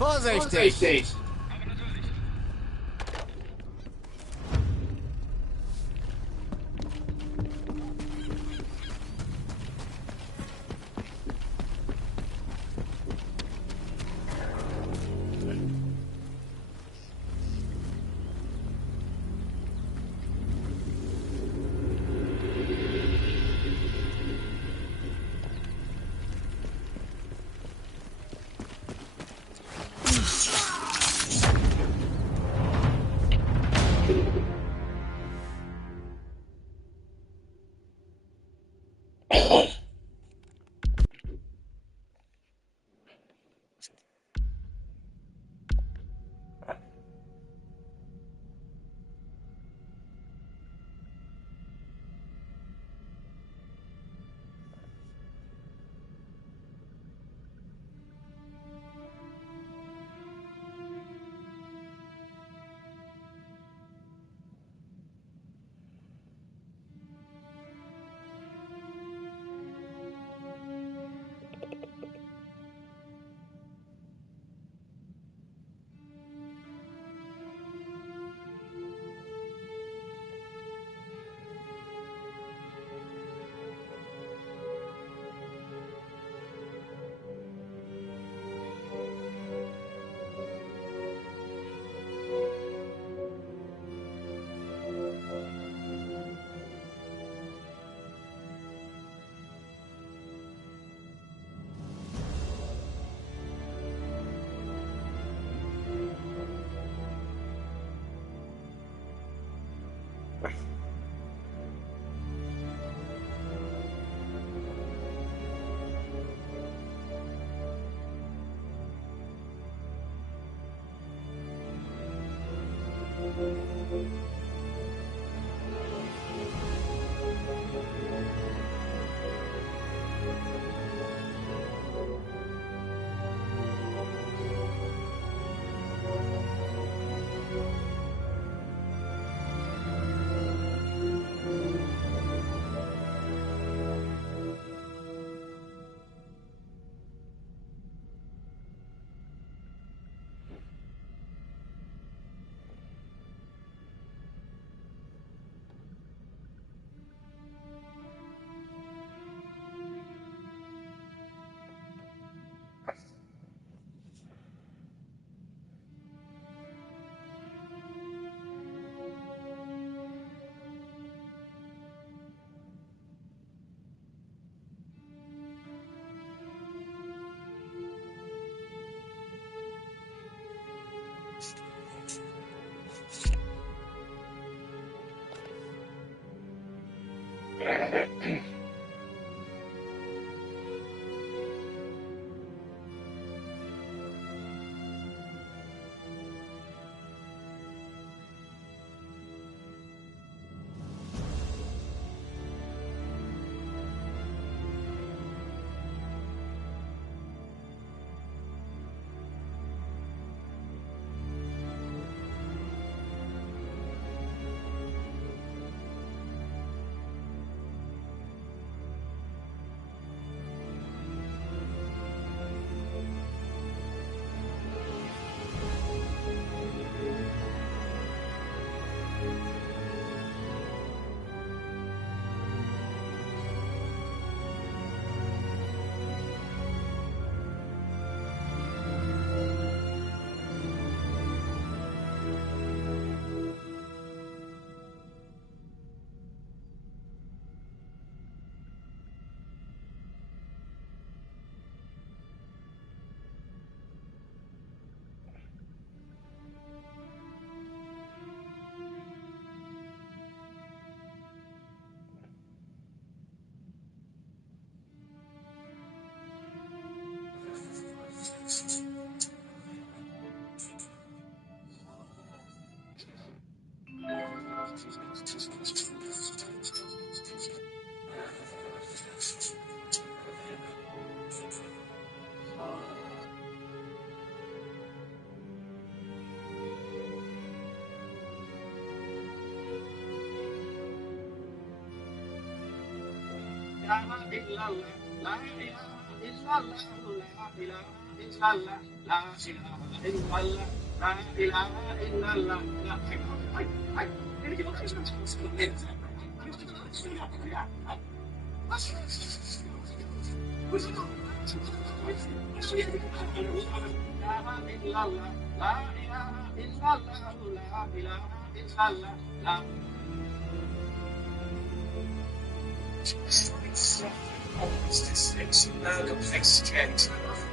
Vorsichtig!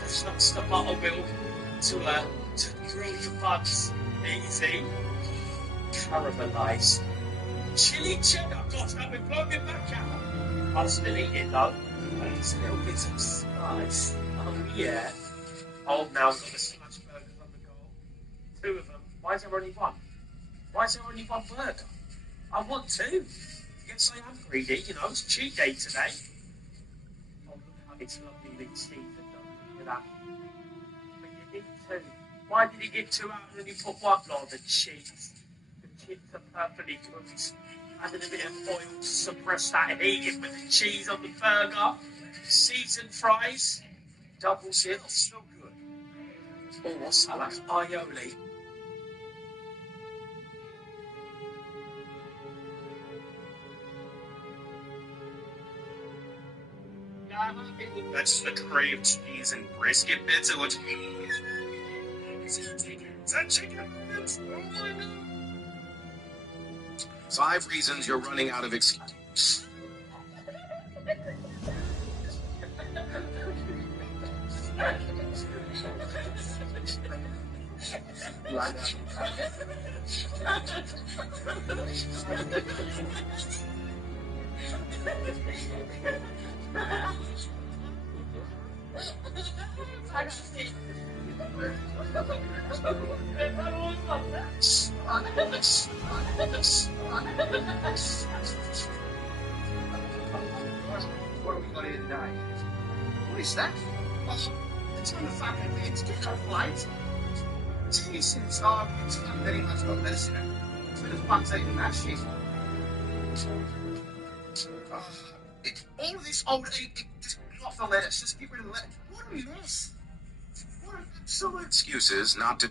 Shuts the buttermilk to grill your bugs. Easy. Caramelized. Chili cheddar. Gosh, that would blow me back out. I'll still eat it though. It's a little bit of spice. Oh yeah. Oh, now I've got the smash burgers on the go. 2 of them. Why is there only 1? Why is there only 1 burger? I want 2. You can say I'm greedy, you know, it's cheat day today. Oh, look how it's lovely with cheese and look at that. But you need 2. Why did he get 2 out and only put 1? Lord, the cheese. The chips are perfectly cooked. Added a bit of oil to suppress that heat with the cheese on the burger. Seasoned fries. Double chip. Still good. Oh, what's that? That's aioli. That's the cream cheese and brisket bits. It looks. Is that chicken bits? Oh my god. 5 reasons you're running out of excuses. What are we going to die? What is that? Oh, it's on the fucking bed. Get off light. Jesus, it's not very much got medicine. Who the fuck's eating that shit? All this old just get off the lettuce. Just get rid of the lettuce. What a mess. What an absolute... Excuses not to...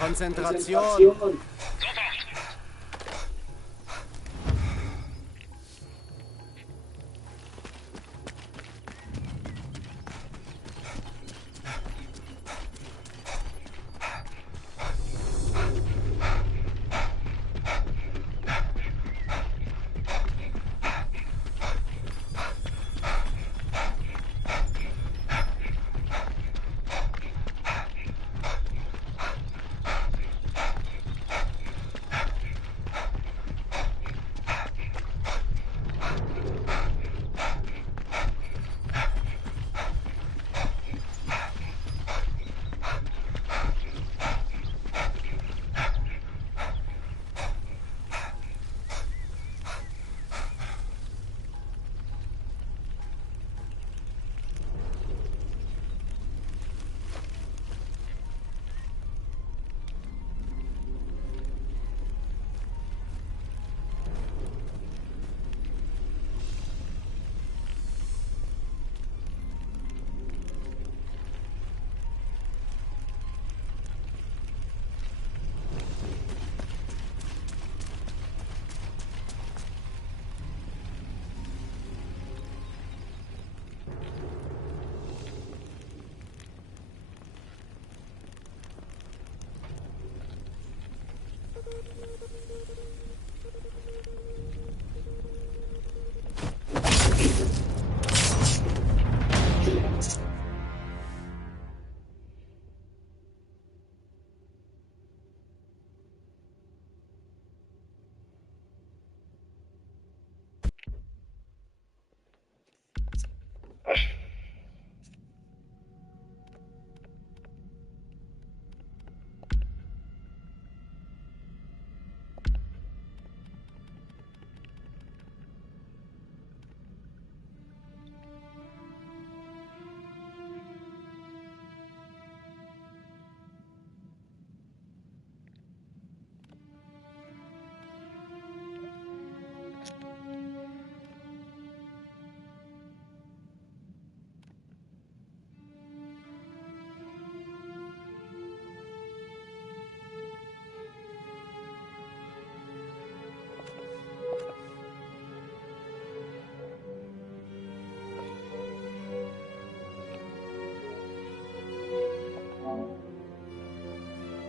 Konzentration.